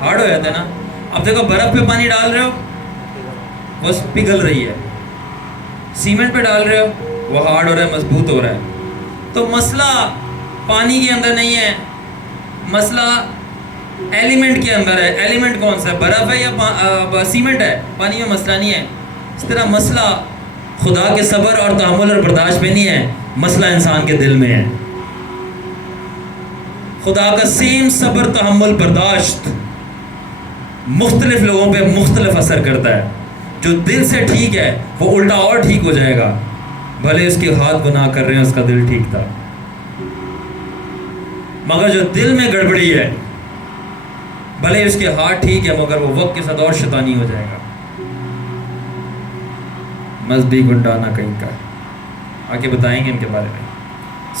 ہارڈ ہو جاتا ہے نا. اب دیکھو برف پہ پانی ڈال رہے ہو وہ پگھل رہی ہے, سیمنٹ پہ ڈال رہے ہو وہ ہارڈ ہو رہا ہے, مضبوط ہو رہا ہے. تو مسئلہ پانی کے اندر نہیں ہے, مسئلہ ایلیمنٹ کے اندر ہے. ایلیمنٹ کون سا ہے, برف ہے یا سیمنٹ ہے, پانی میں مسئلہ نہیں ہے. اس طرح مسئلہ خدا کے صبر اور تحمل اور برداشت پہ نہیں ہے, مسئلہ انسان کے دل میں ہے. خدا کا سیم صبر تحمل برداشت مختلف لوگوں پہ مختلف اثر کرتا ہے. جو دل سے ٹھیک ہے وہ الٹا اور ٹھیک ہو جائے گا, بھلے اس کے ہاتھ گناہ کر رہے ہیں, اس کا دل ٹھیک تھا. مگر جو دل میں گڑبڑی ہے, بھلے اس کے ہاتھ ٹھیک ہے مگر وہ وقت کے ساتھ اور شیطانی ہو جائے گا. مذہبی گنڈانا کہیں کا, آگے بتائیں گے ان کے بارے میں.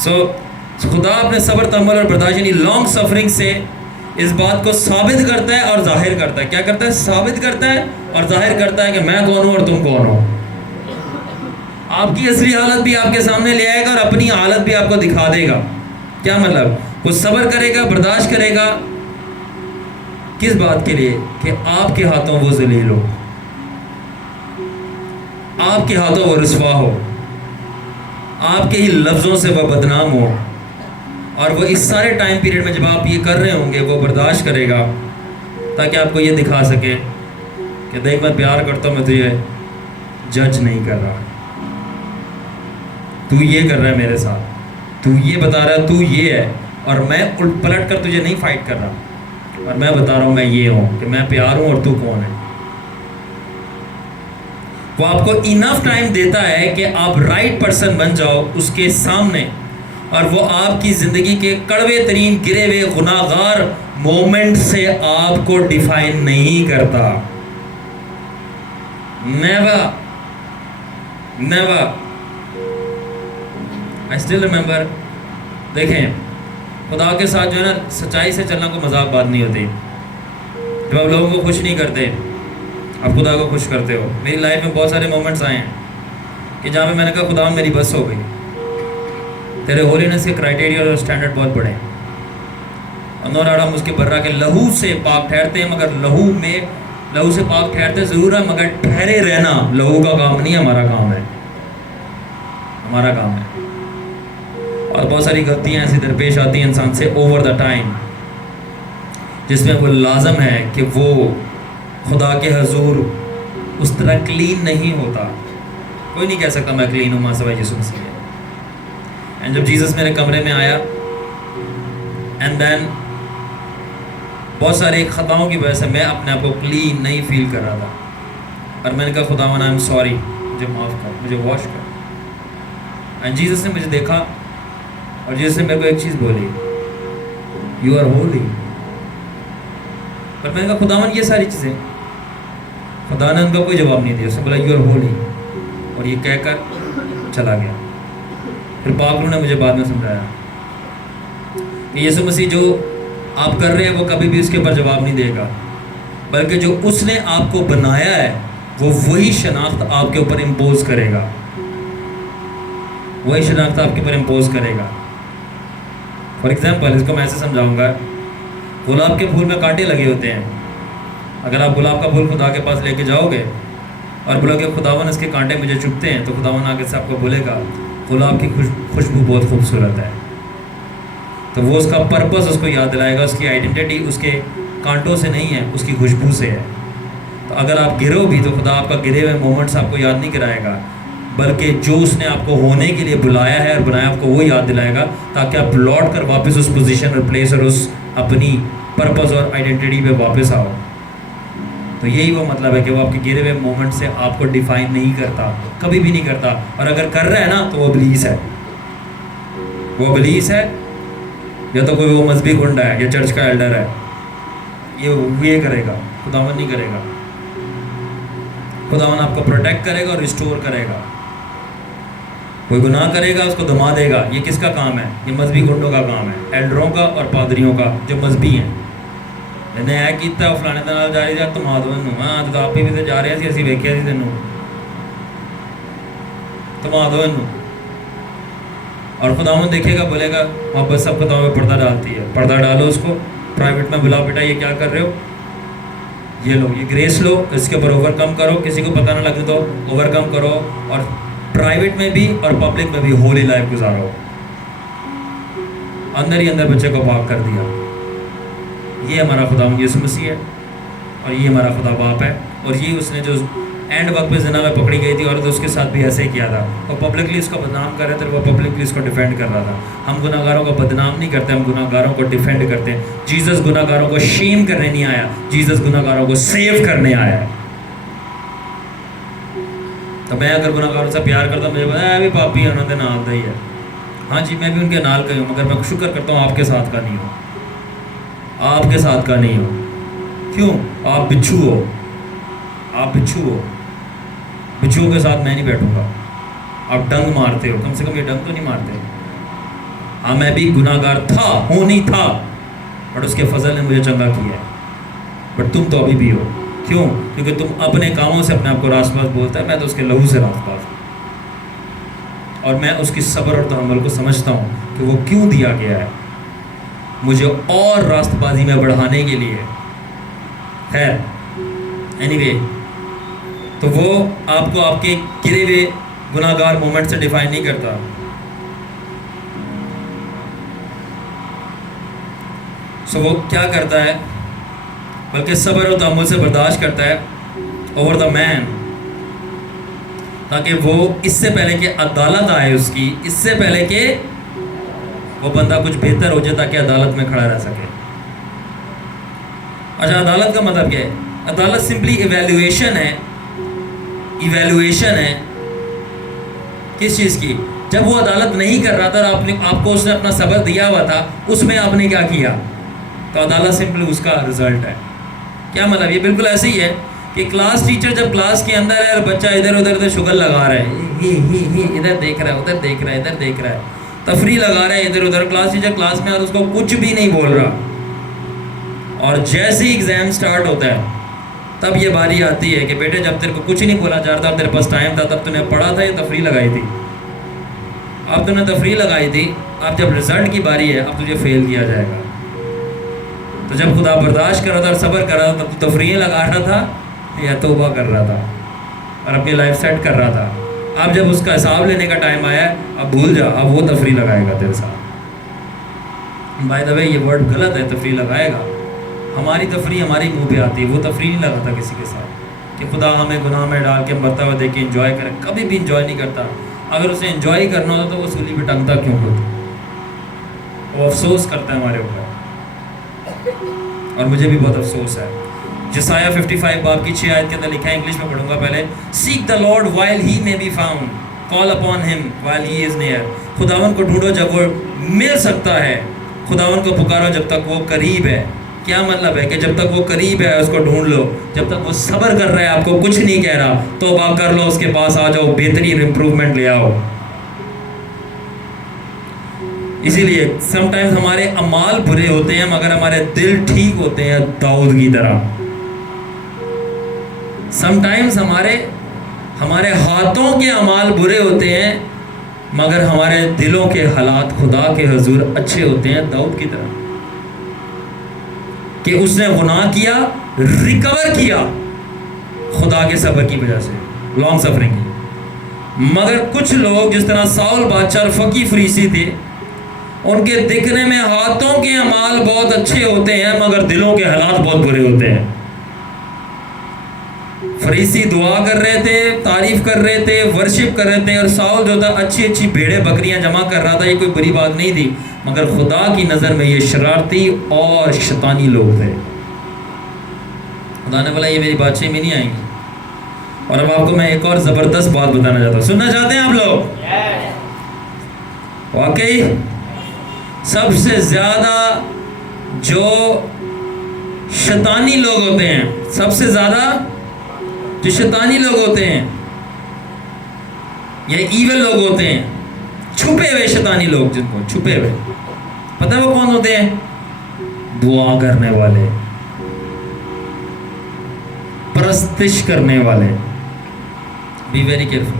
سو خدا اپنے صبر تحمل اور برداشت یعنی لانگ سفرنگ سے اس بات کو ثابت کرتا ہے اور ظاہر کرتا ہے. کیا کرتا ہے, ثابت کرتا ہے اور ظاہر کرتا ہے کہ میں کون ہوں اور تم کون ہو. آپ کی اصلی حالت بھی آپ کے سامنے لے آئے گا اور اپنی حالت بھی آپ کو دکھا دے گا. کیا مطلب, وہ صبر کرے گا, برداشت کرے گا, کس بات کے لیے, کہ آپ کے ہاتھوں وہ ذلیل ہو, آپ کے ہاتھوں وہ رسوا ہو, آپ کے ہی لفظوں سے وہ بدنام ہو. اور وہ اس سارے ٹائم پیریڈ میں جب آپ یہ کر رہے ہوں گے وہ برداشت کرے گا تاکہ آپ کو یہ دکھا سکے کہ دیکھ میں پیار کرتا ہوں, میں تجھے جج نہیں کر رہا, تو یہ کر رہا ہے میرے ساتھ, تو یہ بتا رہا ہے تو یہ ہے, اور میں الٹ پلٹ کر تجھے نہیں فائٹ کر رہا, اور میں بتا رہا ہوں میں یہ ہوں کہ میں پیار ہوں اور تو کون ہے. وہ آپ کو انف ٹائم دیتا ہے کہ آپ رائٹ پرسن بن جاؤ اس کے سامنے, اور وہ آپ کی زندگی کے کڑوے ترین گرے ہوئے گناہ گار مومنٹ سے آپ کو ڈیفائن نہیں کرتا. Never. never. I still remember. دیکھیں خدا کے ساتھ جو ہے نا سچائی سے چلنا کوئی مذاق بات نہیں ہوتی. جب آپ لوگوں کو خوش نہیں کرتے آپ خدا کو خوش کرتے ہو. میری لائف میں بہت سارے مومنٹس آئے ہیں کہ جہاں پہ میں نے کہا خدا میری بس ہو گئی, تیرے ہولینس کے کرائٹیریا اور اسٹینڈرڈ بہت بڑے ہیں. انور آڑم اس کے برا کے لہو سے پاک ٹھہرتے ہیں, مگر لہو سے پاک ٹھہرتے ضرور ہے, مگر ٹھہرے رہنا لہو کا کام نہیں, ہمارا کام ہے, ہمارا کام ہے. اور بہت ساری غلطیاں ایسی درپیش آتی ہیں انسان سے اوور دا ٹائم, جس میں وہ لازم ہے کہ وہ خدا کے حضور اس طرح کلین نہیں ہوتا. کوئی نہیں کہہ سکتا میں کلین ہوں ماں سوائے یسوع مسیح. اینڈ جب جیسس میرے کمرے میں آیا اینڈ دین بہت سارے خطاؤں کی وجہ سے میں اپنے آپ کو کلین نہیں فیل کر رہا تھا, اور میں نے کہا خدا آئی ایم سوری, مجھے معاف کر, مجھے واش کر. اینڈ جیسس نے مجھے دیکھا اور جیسس نے میرے کو ایک چیز بولی, یو آر ہولی. پر میں نے کہا خداوند یہ ساری چیزیں, خدا نے ان کا کوئی جواب نہیں دیا. اس نے بولا یو آر ہولی, اور یہ کہہ کر چلا گیا. پھر پاک روح نے مجھے بعد میں سمجھایا کہ یسوع مسیح جو آپ کر رہے ہیں وہ کبھی بھی اس کے اوپر جواب نہیں دے گا, بلکہ جو اس نے آپ کو بنایا ہے وہ وہی شناخت آپ کے اوپر امپوز کرے گا, وہی شناخت آپ کے اوپر امپوز کرے گا. فار ایگزامپل اس کو میں ایسے سمجھاؤں گا, گلاب کے پھول میں کانٹے لگے ہوتے ہیں. اگر آپ گلاب کا پھول خدا کے پاس لے کے جاؤ گے اور بولو کہ خداون اس کے کانٹے مجھے چبھتے ہیں, تو خداون آگے سے آپ کو بولے گا گلاب کی خوشبو بہت خوبصورت ہے. تو وہ اس کا پرپس اس کو یاد دلائے گا, اس کی آئیڈینٹی اس کے کانٹوں سے نہیں ہے, اس کی خوشبو سے ہے. تو اگر آپ گرو بھی تو خدا آپ کا گرے ہوئے مومنٹس آپ کو یاد نہیں کرائے گا, بلکہ جو اس نے آپ کو ہونے کے لیے بلایا ہے اور بنایا آپ کو وہ یاد دلائے گا, تاکہ آپ لوٹ کر واپس اس پوزیشن اور پلیس اور اس اپنی پرپس اور آئیڈینٹی پہ واپس آؤ. تو یہی وہ مطلب ہے کہ وہ آپ کے گرے ہوئے مومنٹ سے آپ کو ڈیفائن نہیں کرتا, کبھی بھی نہیں کرتا. اور اگر کر رہا ہے نا تو وہ ابلیس ہے, وہ ابلیس ہے, یا تو کوئی وہ مذہبی گنڈا ہے یا چرچ کا ایلڈر ہے. یہ کرے گا, خداوند نہیں کرے گا. خداوند آپ کو پروٹیکٹ کرے گا اور ریسٹور کرے گا. کوئی گناہ کرے گا اس کو دما دے گا. یہ کس کا کام ہے؟ یہ مذہبی گنڈوں کا کام ہے, ایلڈروں کا اور پادریوں کا جو مذہبی ہیں. میں یہ کیتا فلانے دے نال جا رہی تھی, تما دو اینوں, ہاں تو آپ بھی تے جا رہے سی, اسی ویکھیا سی تینوں, تما دو اینوں. اور خداوند دیکھے گا, بولے گا محبت سب خداوند میں پردہ ڈالتی ہے, پردہ ڈالو اس کو, پرائیویٹ میں بلا بیٹا یہ کیا کر رہے ہو, یہ لو, یہ گریس لو, اس کے اوپر اوور کم کرو, کسی کو پتہ نہ لگے تو اوور کم کرو, اور پرائیویٹ میں بھی اور پبلک میں بھی ہولی لائف گزارو. اندر ہی اندر بچے کو پاک کر دیا. یہ ہمارا خداوند یسوع مسیح ہے, اور یہ ہمارا خدا باپ ہے. اور یہ اس نے جو اینڈ وقت پہ زنا میں پکڑی گئی تھی عورت, اس کے ساتھ بھی ایسے ہی کیا تھا, اور پبلکلی اس کو بدنام کر رہے تھے, وہ پبلکلی اس کو ڈیفینڈ کر رہا تھا. ہم گناہ گاروں کو بدنام نہیں کرتے, ہم گناہ گاروں کو ڈیفینڈ کرتے ہیں. جیسس گناہ گاروں کو شیم کرنے نہیں آیا, جیسس گناہ گاروں کو سیو کرنے آیا ہے. تو میں اگر گناہ گاروں سے پیار کرتا ہوں, مجھے پتا ہے بھی پاپی انہوں نے نال دا ہی ہے, ہاں جی میں بھی ان کے نال کا ہی ہوں, مگر میں شکر کرتا ہوں آپ کے ساتھ کا نہیں ہوں, آپ کے ساتھ کا نہیں ہوں. کیوں؟ آپ بچھو ہو, آپ بچھو ہو, بچھو کے ساتھ میں نہیں بیٹھوں گا. آپ ڈنگ مارتے ہو, کم سے کم یہ ڈنگ تو نہیں مارتے. ہاں میں بھی گناہ گار تھا, ہوں نہیں تھا, بٹ اس کے فضل نے مجھے چنگا کیا ہے. بٹ تم تو ابھی بھی ہو. کیوں؟ کیونکہ تم اپنے کاموں سے اپنے آپ کو راست باز بولتا ہے, میں تو اس کے لہو سے راست باز ہوں. اور میں اس کی صبر اور تحمل کو سمجھتا ہوں کہ وہ کیوں دیا گیا ہے, مجھے اور راست بازی میں بڑھانے کے لیے. خیر اینی وے, تو وہ آپ کو آپ کے گرے ہوئے گناہ گار مومنٹ سے ڈیفائن نہیں کرتا. سو وہ کیا کرتا ہے, بلکہ صبر و تحمل سے برداشت کرتا ہے اوور دا مین, تاکہ وہ اس سے پہلے کہ عدالت آئے اس کی, اس سے پہلے کہ وہ بندہ کچھ بہتر ہو جائے تاکہ عدالت میں کھڑا رہ سکے. اچھا عدالت کا مطلب کیا ہے؟ عدالت سمپلی ایویلویشن ہے. ایویلویشن ہے کس چیز کی؟ جب وہ عدالت نہیں کر رہا تھا اور آپ کو اس نے اپنا صبر دیا ہوا تھا, اس میں آپ نے کیا کیا, تو عدالت سمپلی اس کا رزلٹ ہے. کیا مطلب؟ یہ بالکل ایسے ہی ہے کہ کلاس ٹیچر جب کلاس کے اندر ہے اور بچہ ادھر ادھر شگل لگا رہا ہے، ادھر دیکھ رہا ہے ادھر دیکھ رہا ہے ادھر دیکھ رہا ہے، تفریح لگا رہا ہے ادھر ادھر، کلاس ٹیچر کلاس میں اور اس کو کچھ بھی نہیں بول رہا، اور جیسے ہی ایگزام سٹارٹ ہوتا ہے تب یہ باری آتی ہے کہ بیٹے جب تیرے کو کچھ نہیں بولا جا رہا تھا، تیرے پاس ٹائم تھا، تب تو نے پڑھا تھا، یہ تفریح لگائی تھی، اب تو نے تفریح لگائی تھی، اب جب رزلٹ کی باری ہے اب تجھے فیل کیا جائے گا۔ تو جب خدا برداشت کر رہا تھا اور صبر کر رہا تھا تب تو تفریحیں لگا رہا تھا یا توبہ کر رہا تھا اور اپنی لائف سیٹ کر رہا تھا۔ اب جب اس کا حساب لینے کا ٹائم آیا ہے اب بھول جا، اب وہ تفریح لگائے گا تیرے ساتھ۔ بائی دا وے یہ ورڈ غلط ہے، تفریح لگائے گا، ہماری تفریح ہماری منہ پہ آتی ہے، وہ تفریح نہیں لگاتا کسی کے ساتھ کہ خدا ہمیں گناہ میں ڈال کے مرتا ہوا دیکھ کے انجوائے کرے، کبھی بھی انجوائے نہیں کرتا۔ اگر اسے انجوائے کرنا ہوتا تو وہ سولی پہ ٹنگتا کیوں ہوتا، وہ افسوس کرتا ہے ہمارے اوپر، اور مجھے بھی بہت افسوس ہے۔ جسایہ 55 باب کی 6 آیت کے اندر لکھا ہے، انگلش میں پڑھوں گا پہلے، سیک دا lord while he may be found, call upon him while he is near۔ خداون کو ڈھونڈو جب وہ مل سکتا ہے، خداون کو پکارو جب تک وہ قریب ہے۔ کیا مطلب ہے کہ جب تک وہ قریب ہے اس کو ڈھونڈ لو، جب تک وہ صبر کر رہا ہے آپ کو کچھ نہیں کہہ رہا، توبہ کر لو، اس کے پاس آ جاؤ، بہترین امپروومنٹ لے آؤ۔ اسی لیے سم ٹائمز ہمارے اعمال برے ہوتے ہیں مگر ہمارے دل ٹھیک ہوتے ہیں، داؤد کی طرح۔ سم ٹائمز ہمارے ہاتھوں کے اعمال برے ہوتے ہیں مگر ہمارے دلوں کے حالات خدا کے حضور اچھے ہوتے ہیں، داؤد کی طرح، کہ اس نے گناہ کیا، ریکور کیا خدا کے صبر کی وجہ سے، لانگ سفرنگ کی۔ مگر کچھ لوگ جس طرح ساؤل بادشاہ اور فقی فریسی تھے، ان کے دکھنے میں ہاتھوں کے اعمال بہت اچھے ہوتے ہیں مگر دلوں کے حالات بہت برے ہوتے ہیں۔ فریسی دعا کر رہے تھے، تعریف کر رہے تھے، ورشپ کر رہے تھے، اور ساؤل جو تھا اچھی اچھی بھیڑیں بکریاں جمع کر رہا تھا، یہ کوئی بری بات نہیں تھی، مگر خدا کی نظر میں یہ شرارتی اور شیطانی لوگ تھے۔ خدا نے بولا یہ میری بادشاہی میں نہیں آئیں گی۔ اور اب آپ کو میں ایک اور زبردست بات بتانا چاہتا ہوں، سننا چاہتے ہیں آپ لوگ؟ واقعی سب سے زیادہ جو شیطانی لوگ ہوتے ہیں، سب سے زیادہ جو شیطانی لوگ ہوتے ہیں یا ایول لوگ ہوتے ہیں، چھپے ہوئے شیطانی لوگ، جن کو چھپے ہوئے، پتہ وہ کون ہوتے ہیں؟ دعا کرنے والے، پرستش کرنے والے۔ بی ویری کیئرفل،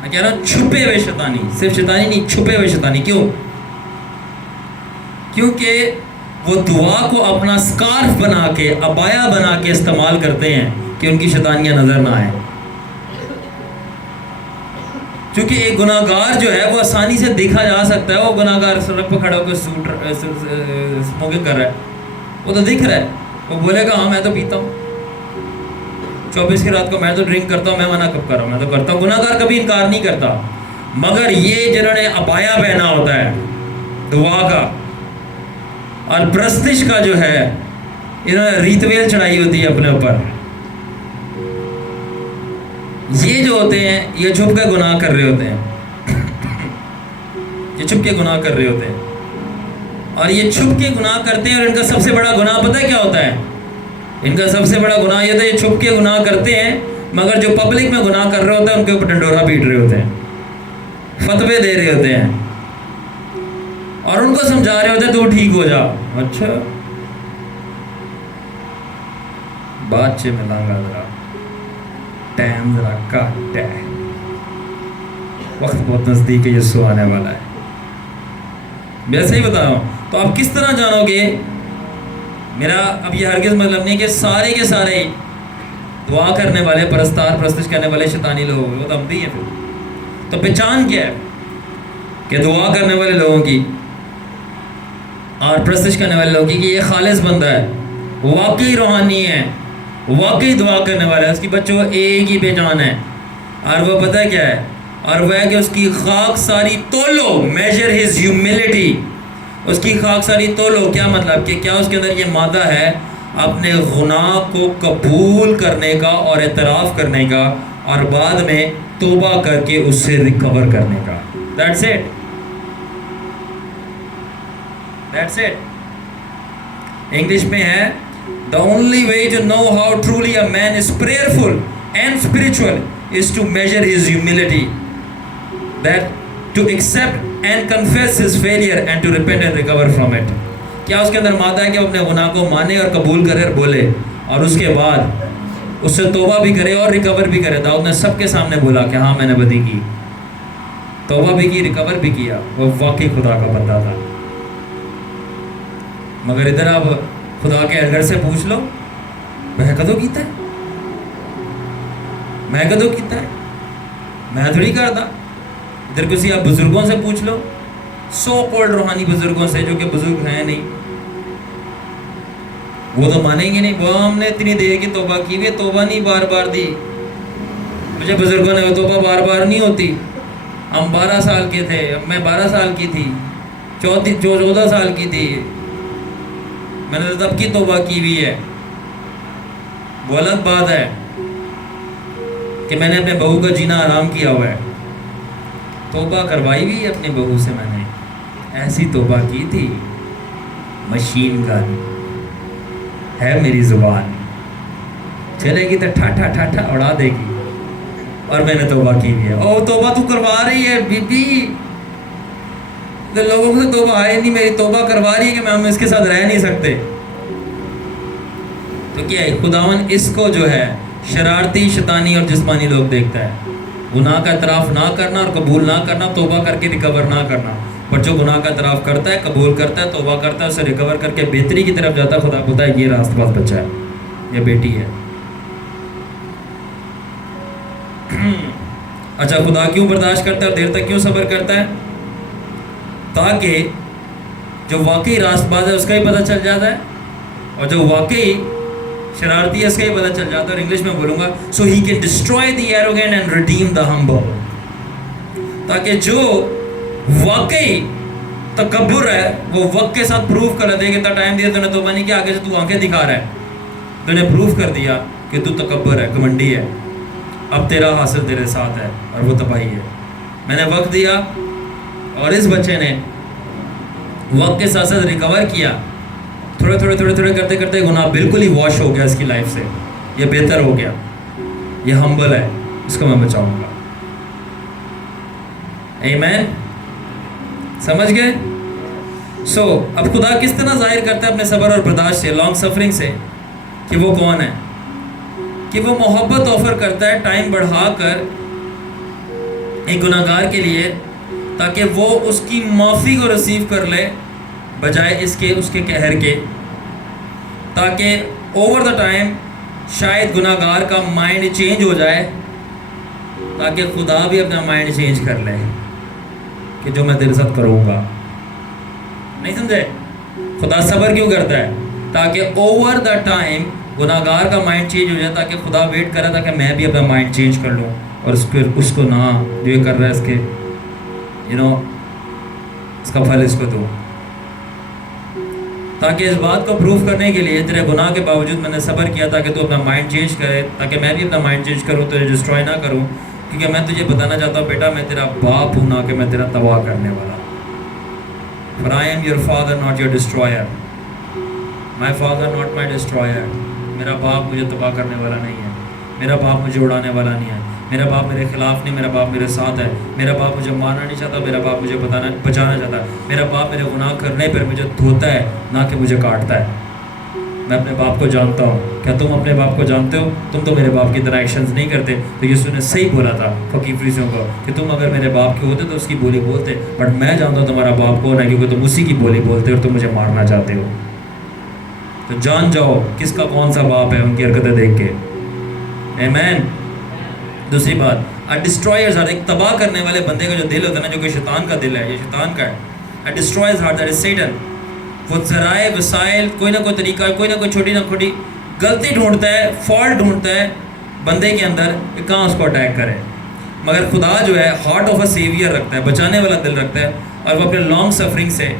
میں کہہ رہا ہوں چھپے ہوئے شیطانی، صرف شیطانی نہیں، چھپے ہوئے شیطانی۔ کیوں؟ کیونکہ وہ دعا کو اپنا سکارف بنا کے، عبایا بنا کے استعمال کرتے ہیں کہ ان کی شیطانیاں نظر نہ آئیں۔ کیونکہ ایک گناہ گار جو ہے وہ آسانی سے دیکھا جا سکتا ہے، وہ گناہ گار سڑک پہ کھڑا ہو کے اسموکنگ کر رہا ہے، وہ تو دکھ رہا ہے، وہ بولے گا ہاں میں تو پیتا ہوں 24 کی رات کو، میں تو ڈرنک کرتا ہوں، میں منع کب کر رہا ہوں، میں تو کرتا ہوں۔ گناہ گار کبھی انکار نہیں کرتا، مگر یہ جنہوں نے عبایا پہنا ہوتا ہے دعا کا اور پرستش کا جو ہے، انہوں نے ریتویل چڑھائی ہوتی ہے اپنے اوپر، یہ جو ہوتے ہیں یہ چھپ کے گناہ کر رہے ہوتے ہیں، یہ چھپ کے گناہ کر رہے ہوتے ہیں، اور یہ چھپ کے گناہ کرتے ہیں۔ اور ان کا سب سے بڑا گناہ پتہ ہے کیا ہوتا ہے؟ ان کا سب سے بڑا گناہ یہ ہوتا ہے، یہ چھپ کے گناہ کرتے ہیں مگر جو پبلک میں گناہ کر رہے ہوتے ہیں ان کے اوپر ڈنڈورا پیٹ رہے ہوتے ہیں، فتوے دے رہے ہوتے ہیں، اور ان کو سمجھا رہے ہوتے ہیں تو ٹھیک ہو جا۔ اچھا بات میں لانگا ذرا ٹائم ذرا کٹ ہے، وقت بہت نزدیک ہے، یسوع آنے والا ہے۔ میں صحیح بتا رہا ہوں۔ تو آپ کس طرح جانو گے؟ میرا اب یہ ہرگز مطلب نہیں کہ سارے کے سارے دعا کرنے والے، پرستار، پرستش کرنے والے شیطانی لوگ ہوئے، وہ تو ہم بھی ہیں۔ پھر تو پہچان کیا ہے کہ دعا کرنے والے لوگوں کی اور پرستش کرنے والے لوگوں کی کہ یہ خالص بندہ ہے، واقعی روحانی ہے، واقعی دعا کرنے والا ہے، اس کی بچوں ایک ہی پہچان ہے، اور وہ پتہ کیا ہے؟ اور وہ ہے کہ اس کی خاک ساری تولو، میجر ہز ہیوملٹی، اس کی خاک ساری تولو۔ کیا مطلب؟ کہ کیا اس کے اندر یہ مادہ ہے اپنے گناہ کو قبول کرنے کا اور اعتراف کرنے کا، اور بعد میں توبہ کر کے اس سے ریکور کرنے کا۔ That's it. That's it. English میں ہے The only way to know how truly a man is prayerful and spiritual is to measure his humility, that to accept and confess his failure and to repent and recover from it. کیا اس کے اندر مادہ ہے کہ وہ اپنے گناہ کو مانے اور قبول کرے اور بولے اور اس کے بعد اس سے توبہ بھی کرے اور ریکور بھی کرے. داؤد نے سب کے سامنے بولا کہ ہاں میں نے بدی کی, توبہ بھی کی, ریکور بھی کیا. وہ واقعی خدا کا بندہ تھا. مگر ادھر آپ خدا کے ایلڈر سے پوچھ لو میں کدو کیتا ہے, میں کدو کیتا ہے, میں تھوڑی کرتا. ادھر کسی آپ بزرگوں سے پوچھ لو, سو کولڈ روحانی بزرگوں سے جو کہ بزرگ ہیں نہیں, وہ تو مانیں گے نہیں. وہ ہم نے اتنی دیر کی توبہ کی ہوئی, توبہ نہیں بار بار دی. مجھے بزرگوں نے توبہ بار بار نہیں ہوتی. ہم 12 سال کے تھے, میں 12 سال کی تھی, 14 سال کی تھی, میں نے تب کی توبہ کی ہوئی ہے. وہ الگ بات ہے کہ میں نے اپنے بہو کا جینا آرام کیا ہوا ہے. توبہ کروائی ہوئی ہے اپنی بہو سے, میں نے ایسی توبہ کی تھی, مشین گن ہے میری زبان, چلے گی تو ٹھاٹھا ٹھاٹھا اڑا دے گی, اور میں نے توبہ کی ہوئی ہے. او توبہ تو کروا رہی ہے بی بی, لوگوں سے توبہ آئے نہیں, میری توبہ کروا رہی ہے کہ ہم اس کے ساتھ رہ نہیں سکتے. تو کیا ہے, خداوند اس کو جو ہے شرارتی, شیطانی اور جسمانی لوگ دیکھتا ہے. گناہ کا اعتراف نہ کرنا اور قبول نہ کرنا, توبہ کر کے ریکور نہ کرنا. پر جو گناہ کا اعتراف کرتا ہے, قبول کرتا ہے, توبہ کرتا ہے, اسے ریکور کر کے بہتری کی طرف جاتا ہے, خدا بولتا ہے یہ راست باز بچہ ہے, یہ بیٹی ہے. اچھا, خدا کیوں برداشت کرتا ہے اور دیر تک کیوں صبر کرتا ہے؟ تاکہ جو واقعی راست باز ہے اس کا ہی پتہ چل جاتا ہے, اور جو واقعی شرارتی ہے اس کا ہی پتہ چل جاتا ہے. اور انگلش میں بولوں گا, so he can destroy the arrogant and redeem the humble. تاکہ جو واقعی تکبر ہے وہ وقت کے ساتھ پروف کر دے کہ ٹائم دیا تو نے توبہ نہیں کیا, آگے سے تو آنکھیں دکھا رہا ہے, تو نے پروف کر دیا کہ تو تکبر ہے, گھمنڈی ہے, اب تیرا حاصل تیرے ساتھ ہے اور وہ تباہی ہے. میں نے وقت دیا اور اس بچے نے وقت کے ساتھ ساتھ ریکور کیا. تھوڑے تھوڑے کرتے کرتے گناہ بالکل ہی واش ہو گیا اس کی لائف سے, یہ بہتر ہو گیا, یہ ہمبل ہے, اس کو میں بچاؤں گا. آمین, سمجھ گئے؟ سو اب خدا کس طرح ظاہر کرتا ہے اپنے صبر اور برداشت سے, لانگ سفرنگ سے, کہ وہ کون ہے؟ کہ وہ محبت آفر کرتا ہے ٹائم بڑھا کر ایک گناہگار کے لیے, تاکہ وہ اس کی معافی کو ریسیو کر لے بجائے اس کے قہر کے. تاکہ اوور دا ٹائم شاید گناہگار کا مائنڈ چینج ہو جائے, تاکہ خدا بھی اپنا مائنڈ چینج کر لے کہ جو میں تیرے ساتھ کروں گا. نہیں سمجھے؟ خدا صبر کیوں کرتا ہے؟ تاکہ اوور دا ٹائم گناہگار کا مائنڈ چینج ہو جائے, تاکہ خدا ویٹ کرے تاکہ میں بھی اپنا مائنڈ چینج کر لوں, اور اس کو نہ جو یہ کر رہا ہے اس کے اس کا پھل اس کو دو. تاکہ اس بات کو پروف کرنے کے لیے تیرے گناہ کے باوجود میں نے صبر کیا تاکہ تو اپنا مائنڈ چینج کرے, تاکہ میں بھی اپنا مائنڈ چینج کروں, تجھے ڈسٹرائے نہ کروں. کیونکہ میں تجھے بتانا چاہتا ہوں بیٹا, میں تیرا باپ ہوں نہ کہ میں تیرا تباہ کرنے والا. For I am your father, not your destroyer. My father, not my destroyer. میرا باپ مجھے تباہ کرنے والا نہیں ہے, میرا باپ مجھے اڑانے والا نہیں ہے, میرا باپ میرے خلاف نہیں, میرا باپ میرے ساتھ ہے. میرا باپ مجھے مارنا نہیں چاہتا, میرا باپ مجھے بچانا چاہتا ہے. میرا باپ میرے گناہ کرنے پر مجھے دھوتا ہے نہ کہ مجھے کاٹتا ہے. میں اپنے باپ کو جانتا ہوں. کیا تم اپنے باپ کو جانتے ہو؟ تم تو میرے باپ کی طرح ایکشنز نہیں کرتے. تو یسوع نے صحیح بولا تھا فقیر فریسیوں کو کہ تم اگر میرے باپ کے ہوتے تو اس کی بولی بولتے, بٹ میں جانتا ہوں تمہارا باپ کون ہے, کیونکہ تم اسی کی بولی بولتے اور تم مجھے مارنا چاہتے ہو. تو جان جاؤ کس کا کون سا باپ ہے ان کی حرکتیں دیکھ کے. آمین. دوسری بات, ڈسٹرائرز ہارٹ, ایک تباہ کرنے والے بندے کا جو دل ہوتا ہے نا, جو کہ شیطان کا دل ہے, یہ شیطان کا ہے. ڈسٹرائرز ہارٹ, دیٹ از سیٹن. وہ ذرائع وسائل, کوئی نہ کوئی طریقہ, کوئی نہ کوئی چھوٹی نہ چھوٹی غلطی ڈھونڈتا ہے, فالٹ ڈھونڈتا ہے بندے کے اندر کہ کہاں اس کو اٹیک کرے. مگر خدا جو ہے ہارٹ آف اے سیویئر رکھتا ہے, بچانے والا دل رکھتا ہے, اور وہ اپنے لانگ سفرنگ سے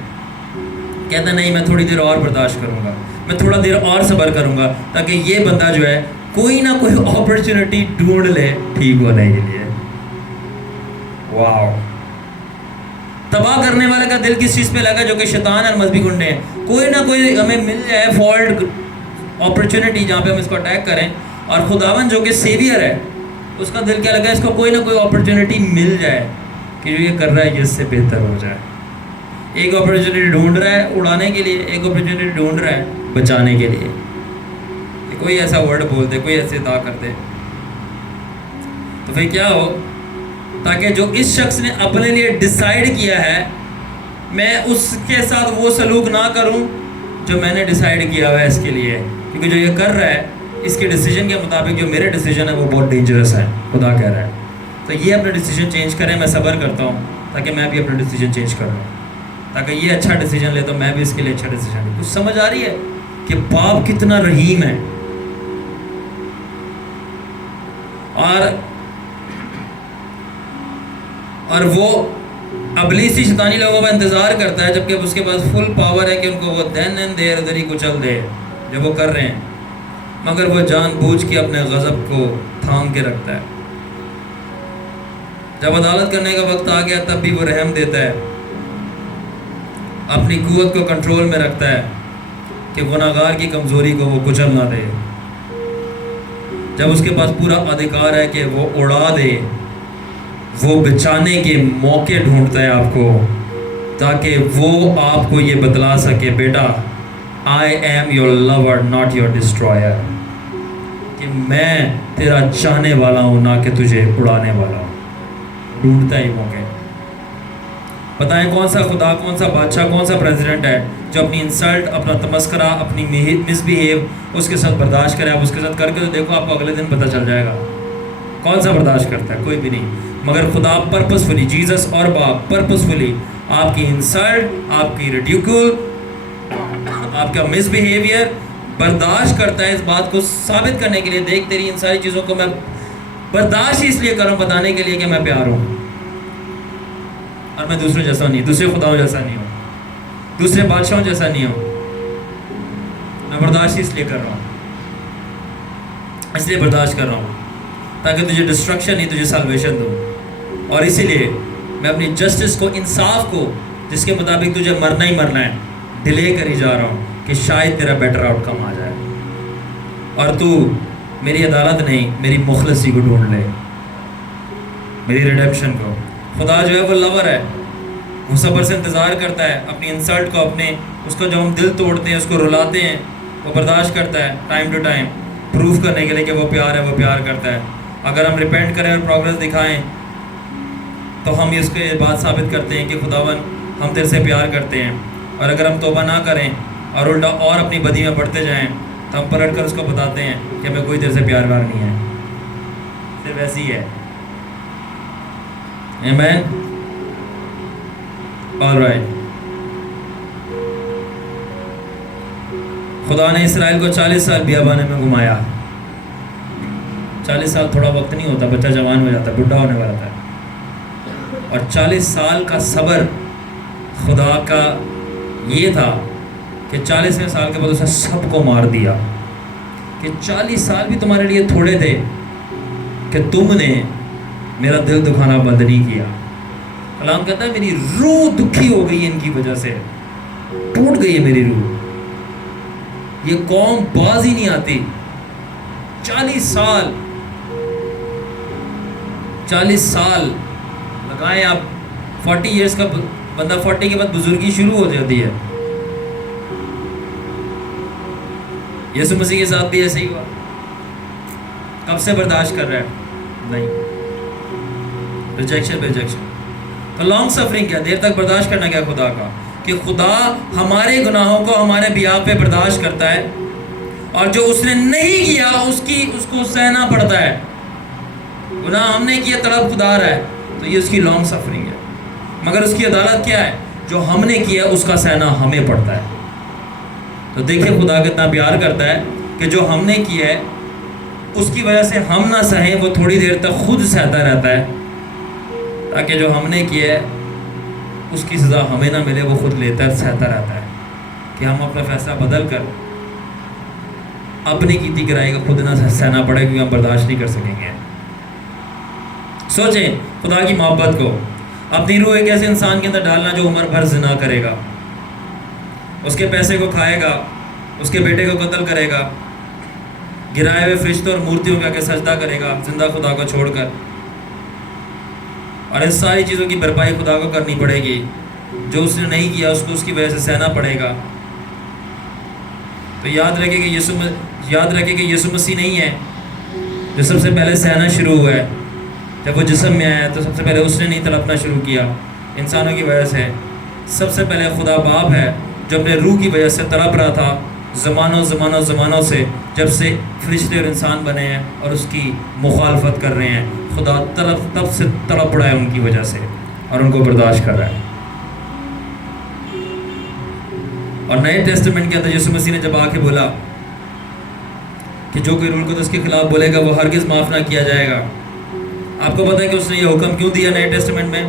کہتا ہے نہیں میں تھوڑی دیر اور برداشت کروں گا, میں تھوڑا دیر اور صبر کروں گا, تاکہ یہ بندہ جو ہے کوئی نہ کوئی اپرچونٹی ڈھونڈ لے ٹھیک ہونے کے لیے. واو. تباہ کرنے والے کا دل کس چیز پہ لگا؟ جو کہ شیطان اور مذہبی گنڈے ہیں. کوئی نہ کوئی ہمیں مل جائے فالٹ اپرچونٹی جہاں پہ ہم اس کو اٹیک کریں. اور خداوند جو کہ سیویئر ہے اس کا دل کیا لگا ہے اس کو کوئی نہ کوئی اپرچونٹی مل جائے کہ جو یہ کر رہا ہے یہ اس سے بہتر ہو جائے. ایک اپرچونٹی ڈھونڈ رہا ہے اڑانے کے لیے, ایک اپرچونٹی ڈھونڈ رہا ہے بچانے کے لیے. کوئی ایسا ورڈ بول دے, کوئی ایسے ادا کر دے تو پھر کیا ہو, تاکہ جو اس شخص نے اپنے لیے ڈیسائیڈ کیا ہے میں اس کے ساتھ وہ سلوک نہ کروں جو میں نے ڈیسائیڈ کیا ہوا ہے اس کے لیے, کیونکہ جو یہ کر رہا ہے اس کے ڈیسیجن کے مطابق جو میرے ڈیسیجن ہے وہ بہت ڈینجرس ہے, خدا کہہ رہا ہے. تو یہ اپنا ڈیسیجن چینج کریں, میں صبر کرتا ہوں تاکہ میں بھی اپنا ڈیسیجن چینج کر لوں, تاکہ یہ اچھا ڈیسیجن لے تو میں بھی اس کے لیے اچھا ڈیسیجن لوں. کچھ سمجھ آ رہی ہے کہ باپ کتنا رحیم ہے. اور وہ ابلیسی شیطانی لوگوں کا انتظار کرتا ہے جبکہ اس کے پاس فل پاور ہے کہ ان کو وہ دین اینڈ دیر ادھر ہی کچل دے جو وہ کر رہے ہیں, مگر وہ جان بوجھ کے اپنے غضب کو تھام کے رکھتا ہے. جب عدالت کرنے کا وقت آ گیا تب بھی وہ رحم دیتا ہے, اپنی قوت کو کنٹرول میں رکھتا ہے کہ گناہگار کی کمزوری کو وہ کچل نہ دے. جب اس کے پاس پورا ادھیکار ہے کہ وہ اڑا دے, وہ بچانے کے موقع ڈھونڈتا ہے آپ کو تاکہ وہ آپ کو یہ بتلا سکے بیٹا I am your lover not your destroyer, کہ میں تیرا چاہنے والا ہوں نہ کہ تجھے اڑانے والا ہوں. ڈھونڈتا ہی موقع. بتائیں کون سا خدا, کون سا بادشاہ, کون سا پریزیڈنٹ ہے جو اپنی انسلٹ, اپنا تمسکرہ, اپنی مس بیہیو اس کے ساتھ برداشت کرے. آپ اس کے ساتھ کر کے تو دیکھو, آپ کو اگلے دن پتہ چل جائے گا کون سا برداشت کرتا ہے, کوئی بھی نہیں. مگر خدا پرپسفلی, جیزس اور باپ پرپسفلی آپ کی انسلٹ, آپ کی ریڈیکول, آپ کا مس بیہیویئر برداشت کرتا ہے, اس بات کو ثابت کرنے کے لیے دیکھ تیری ان ساری چیزوں کو میں برداشت ہی اس لیے کروں, بتانے کے لیے کہ میں پیار ہوں اور میں دوسروں جیسا نہیں, دوسرے خداؤں جیسا نہیں ہوں, دوسرے بادشاہوں جیسا نہیں ہوں. میں برداشت ہی اس لیے کر رہا ہوں, اس لیے برداشت کر رہا ہوں تاکہ تجھے ڈسٹرکشن نہیں, تجھے سالویشن دوں. اور اسی لیے میں اپنی جسٹس کو, انصاف کو, جس کے مطابق تجھے مرنا ہی مرنا ہے, ڈیلے کری جا رہا ہوں کہ شاید تیرا بیٹر آؤٹ کم آ جائے اور تو میری عدالت نہیں میری مخلصی کو ڈھونڈ لے, میری ریڈیمپشن کو. خدا جو ہے وہ لور ہے, وہ صبر سے انتظار کرتا ہے اپنی انسلٹ کو, اپنے اس کو جب ہم دل توڑتے ہیں, اس کو رلاتے ہیں, وہ برداشت کرتا ہے ٹائم ٹو ٹائم, پروف کرنے کے لیے کہ وہ پیار ہے, وہ پیار کرتا ہے. اگر ہم ریپینٹ کریں اور پروگرس دکھائیں تو ہم اس کو یہ بات ثابت کرتے ہیں کہ خداون ہم تیرے سے پیار کرتے ہیں. اور اگر ہم توبہ نہ کریں اور الٹا اور اپنی بدی میں بڑھتے جائیں تو ہم پلٹ کر اس کو بتاتے ہیں کہ ہمیں کوئی تیرے سے پیار وار نہیں ہے, صرف ایسی ہی ہے. آمین. All right. خدا نے اسرائیل کو 40 سال بیابانے میں گھمایا. 40 سال تھوڑا وقت نہیں ہوتا, بچہ جوان ہو جاتا, بڈھا ہونے والا تھا. اور 40 سال کا صبر خدا کا یہ تھا کہ 40ویں سال کے بعد اسے سب کو مار دیا, کہ 40 سال بھی تمہارے لیے تھوڑے تھے کہ تم نے میرا دل دکھانا بند نہیں کیا. کلام کہتا ہے میری روح دکھی ہو گئی ان کی وجہ سے, ٹوٹ گئی ہے میری روح, یہ قوم باز ہی نہیں آتی. 40 سال لگائیں آپ, 40 ایئرس کا بندہ 40 کے بعد بزرگی شروع ہو جاتی ہے. یسوع مسیح کے ساتھ بھی ایسے ہی ہوا. کب سے برداشت کر رہا ہے؟ نہیں, ریجیکشن. تو لانگ سفرنگ کیا, دیر تک برداشت کرنا کیا خدا کا, کہ خدا ہمارے گناہوں کو ہمارے بیاہ پہ برداشت کرتا ہے اور جو اس نے نہیں کیا اس کو سہنا پڑتا ہے. گناہ ہم نے کیا تڑپ خدا رہا ہے تو یہ اس کی لانگ سفرنگ ہے. مگر اس کی عدالت کیا ہے, جو ہم نے کیا اس کا سہنا ہمیں پڑتا ہے. تو دیکھیں خدا کتنا پیار کرتا ہے کہ جو ہم نے کیا ہے اس کی وجہ سے ہم نہ سہیں, وہ تھوڑی دیر تک خود سہتا رہتا ہے تاکہ جو ہم نے کیا ہے اس کی سزا ہمیں نہ ملے, وہ خود لیتا ہے, سہتا رہتا ہے کہ ہم اپنا فیصلہ بدل کر اپنی کیتی کرائی کا خود نہ سہنا پڑے, کیونکہ ہم برداشت نہیں کر سکیں گے. سوچیں خدا کی محبت کو, اپنی روح ایک ایسے انسان کے اندر ڈالنا جو عمر بھر زنا کرے گا, اس کے پیسے کو کھائے گا, اس کے بیٹے کو قتل کرے گا, گرائے ہوئے فرشتوں اور مورتیوں کے آگے سجدہ کرے گا زندہ خدا کو چھوڑ کر، اور ان ساری چیزوں کی بھرپائی خدا کو کرنی پڑے گی. جو اس نے نہیں کیا اس کو اس کی وجہ سے سہنا پڑے گا. تو یاد رکھے کہ یسوع مسیح نہیں ہے جو سب سے پہلے سہنا شروع ہوا ہے. جب وہ جسم میں آیا تو سب سے پہلے اس نے نہیں تڑپنا شروع کیا انسانوں کی وجہ سے. سب سے پہلے خدا باپ ہے جو اپنے روح کی وجہ سے تڑپ رہا تھا زمانوں سے، جب سے فرشتے اور انسان بنے ہیں اور اس کی مخالفت کر رہے ہیں. خدا تب سے تڑپ رہا ہے ان کی وجہ سے اور ان کو برداشت کر رہا ہے. اور نئے ٹیسٹمنٹ کے اندر یسوع مسیح نے جب آ کے بولا کہ جو کوئی روح القدس کے خلاف بولے گا وہ ہرگز معاف نہ کیا جائے گا. آپ کو پتہ ہے کہ اس نے یہ حکم کیوں دیا نئے ٹیسٹمنٹ میں؟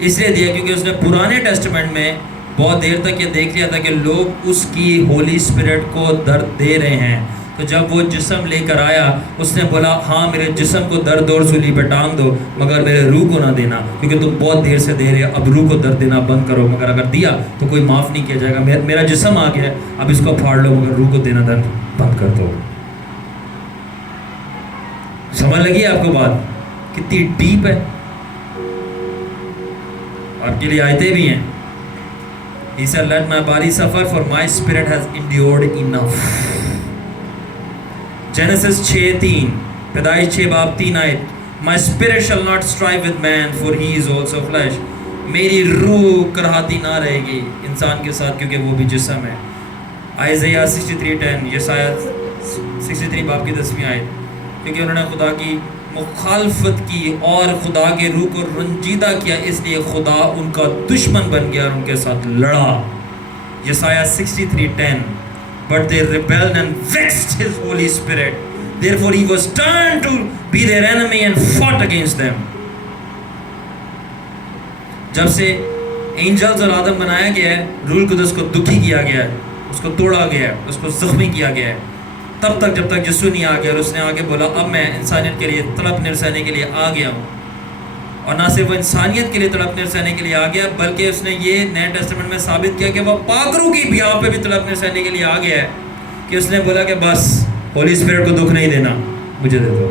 اس لیے دیا کیونکہ اس نے پرانے ٹیسٹمنٹ میں بہت دیر تک یہ دیکھ لیا تھا کہ لوگ اس کی ہولی اسپرٹ کو درد دے رہے ہیں. تو جب وہ جسم لے کر آیا اس نے بولا ہاں میرے جسم کو درد اور سولی پہ ٹانگ دو مگر میرے روح کو نہ دینا، کیونکہ تم بہت دیر سے دے رہے اب روح کو درد دینا بند کرو. مگر اگر دیا تو کوئی معاف نہیں کیا جائے گا. میرا جسم آ گیا اب اس کو پھاڑ لو مگر روح کو دینا درد بند کر دو. سمجھ لگی آپ کو بات کتنی ڈیپ ہے؟ آپ کے لیے آیتیں بھی ہیں. He said, let my body suffer for my spirit has endured enough. Genesis 6:3 پیدائش 6 باب 3 آیت. My spirit shall not strive with man for he is also flesh. میری روح کراہتی نہ رہے گی انسان کے ساتھ کیونکہ وہ بھی جسم ہے. Isaiah 63:10 یسایہ 63 باب کی 10ویں آیت. کیونکہ انہوں نے خدا کی مخالفت کی اور خدا کے روح کو رنجیدہ کیا اس لیے خدا ان کا دشمن بن گیا اور ان کے ساتھ لڑا. یسایہ 63:10 But they rebelled and vexed his holy spirit. Therefore he was turned to be their enemy and fought against them. جب سے اینجلز اور آدم بنایا گیا ہے روح القدس کو دکھی کیا گیا ہے، اس کو توڑا گیا ہے، اس کو زخمی کیا گیا ہے. تب تک جب تک یسوع نہیں آ گیا اور اس نے آ کے بولا اب میں انسانیت کے لیے تڑپنے اور سہنے کے لیے آ گیا ہوں. اور نہ صرف وہ انسانیت کے لیے تڑپنے اور سہنے کے لیے آ گیا بلکہ اس نے یہ نئے ٹیسٹمنٹ میں ثابت کیا کہ وہ پاک روح کی بیاہ پہ بھی تڑپنے اور سہنے کے لیے آ گیا ہے کہ اس نے بولا کہ بس ہولی اسپرٹ کو دکھ نہیں دینا، مجھے دے دو.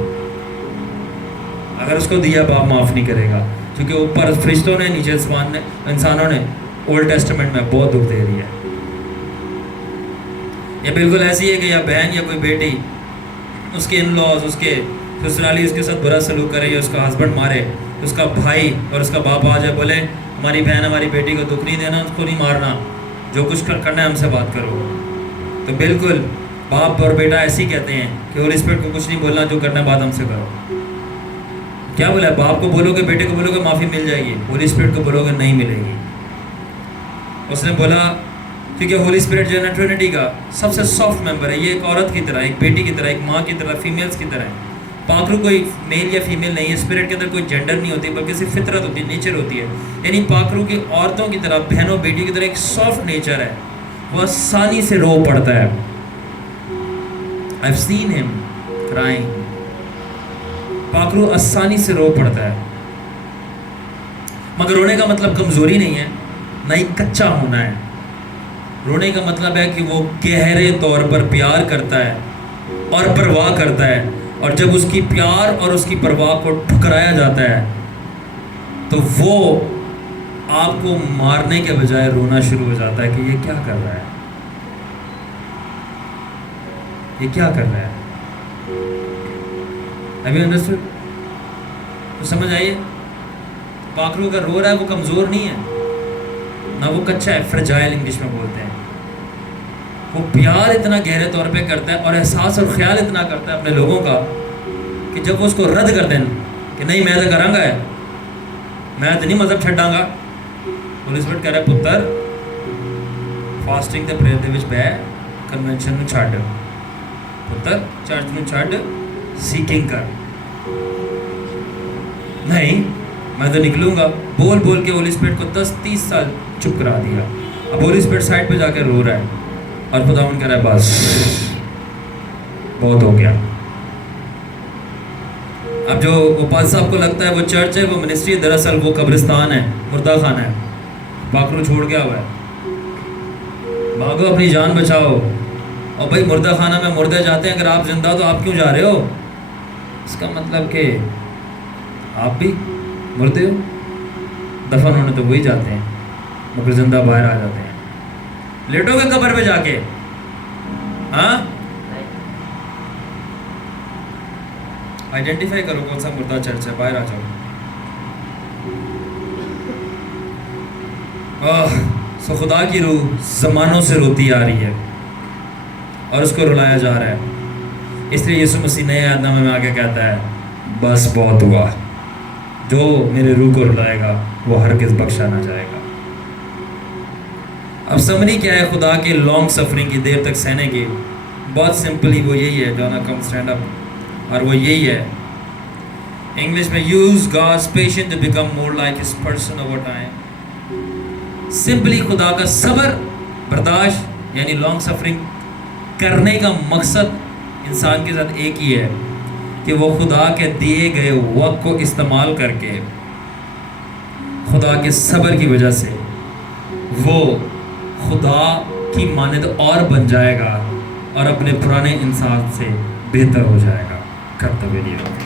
اگر اس کو دیا باپ معاف نہیں کرے گا کیونکہ اوپر فرشتوں نے نیچے انسانوں نے اولڈ ٹیسٹمنٹ میں بہت دکھ دے دیا ہے. یہ بالکل ایسی ہے کہ یا بہن یا کوئی بیٹی اس کے ان لاز اس کے سسرالی اس کے ساتھ برا سلوک کرے یا اس کا ہسبینڈ مارے، اس کا بھائی اور اس کا باپ آ جائے بولے ہماری بہن ہماری بیٹی کو دکھ نہیں دینا، اس کو نہیں مارنا، جو کچھ کرنا ہے ہم سے بات کرو. تو بالکل باپ اور بیٹا ایسے ہی کہتے ہیں کہ ہولی اسپرٹ کو کچھ نہیں بولنا، جو کرنا ہے بات ہم سے کرو. کیا بولا؟ باپ کو بولو گے بیٹے کو بولو گے معافی مل جائے گی، ہولی اسپرٹ کو بولو گے نہیں ملے گی. اس نے بولا کیونکہ ہولی اسپرٹ جو ہے نا ٹرینٹی کا سب سے سافٹ ممبر ہے. یہ ایک عورت کی طرح، ایک بیٹی کی طرح، ایک ماں کی طرح، فیمیلز کی طرح ہے. پاک روح کوئی میل یا فیمیل نہیں ہے. اسپرٹ کے اندر کوئی جینڈر نہیں ہوتی بلکہ صرف فطرت ہوتی ہے، نیچر ہوتی ہے. یعنی پاک روح کی عورتوں کی طرح، بہنوں بیٹیوں کی طرح ایک سافٹ نیچر ہے. وہ آسانی سے رو پڑتا ہے. I've seen him crying. پاک روح آسانی سے رو پڑتا ہے. مگر رونے کا مطلب کمزوری نہیں ہے، نہ ہی کچا ہونا ہے. رونے کا مطلب ہے کہ وہ گہرے طور پر پیار کرتا ہے اور پرواہ کرتا ہے، اور جب اس کی پیار اور اس کی پرواہ کو ٹھکرایا جاتا ہے تو وہ آپ کو مارنے کے بجائے رونا شروع ہو جاتا ہے کہ یہ کیا کر رہا ہے، یہ کیا کر رہا ہے. Have you understood؟ تو سمجھ آئیے پاک روح کا رو رہا ہے وہ کمزور نہیں ہے نہ وہ کچا ہے، فرجائل انگلش میں بولتے ہیں. وہ پیار اتنا گہرے طور پہ کرتا ہے اور احساس اور خیال اتنا کرتا ہے اپنے لوگوں کا کہ جب وہ اس کو رد کر دیں کہ نہیں میں تو کراں گا ہے، میں تو نہیں مذہب چھڈاں گا. ہولی اسپرٹ کہہ رہا ہے پتر فاسٹنگ تے پریئر دے وچ بہ کنونشن نو چھڈ، پتر چرچ نو چھڈ، سیکنگ کر. نہیں میں تو نکلوں گا. بول بول کے ہولی اسپرٹ کو 10-30 سال چپ کرا دیا. اب ہولی اسپرٹ سائڈ پہ جا کے رو رہا ہے اور خداوند کہہ رہا ہے بس بہت ہو گیا. اب جو گوپال صاحب کو لگتا ہے وہ چرچ ہے، وہ منسٹری ہے، دراصل وہ قبرستان ہے، مردہ خانہ ہے. پاک روح چھوڑ گیا ہوا ہے. بھاگو اپنی جان بچاؤ اور بھائی مردہ خانہ میں مردے جاتے ہیں، اگر آپ زندہ ہو تو آپ کیوں جا رہے ہو؟ اس کا مطلب کہ آپ بھی مردے ہو، دفن ہونے تو وہی جاتے ہیں مگر زندہ باہر آ جاتے ہیں۔ لیٹو گے قبر پہ جا کے؟ ہاں، آئیڈینٹیفائی کرو کون سا مردہ چرچ ہے، باہر آ جاؤ۔ سو خدا کی روح زمانوں سے روتی آ رہی ہے اور اس کو رلایا جا رہا ہے، اس لیے یسوع مسیح نئے عہد نامے میں آ کے کہتا ہے بس بہت ہوا، جو میرے روح کو رلائے گا وہ ہرگز بخشا نہ جائے گا۔ اب سمری کیا ہے خدا کے لانگ سفرنگ کی، دیر تک سہنے کی؟ بہت سمپلی وہ یہی ہے، جانا کم اسٹینڈ اپ، اور وہ یہی ہے انگلش میں use God's patience to become more like his person over time. Simply خدا کا صبر برداشت یعنی لانگ سفرنگ کرنے کا مقصد انسان کے ساتھ ایک ہی ہے کہ وہ خدا کے دیے گئے وقت کو استعمال کر کے خدا کے صبر کی وجہ سے وہ خدا کی مانند اور بن جائے گا اور اپنے پرانے انسان سے بہتر ہو جائے گا۔ کرتے ہوئے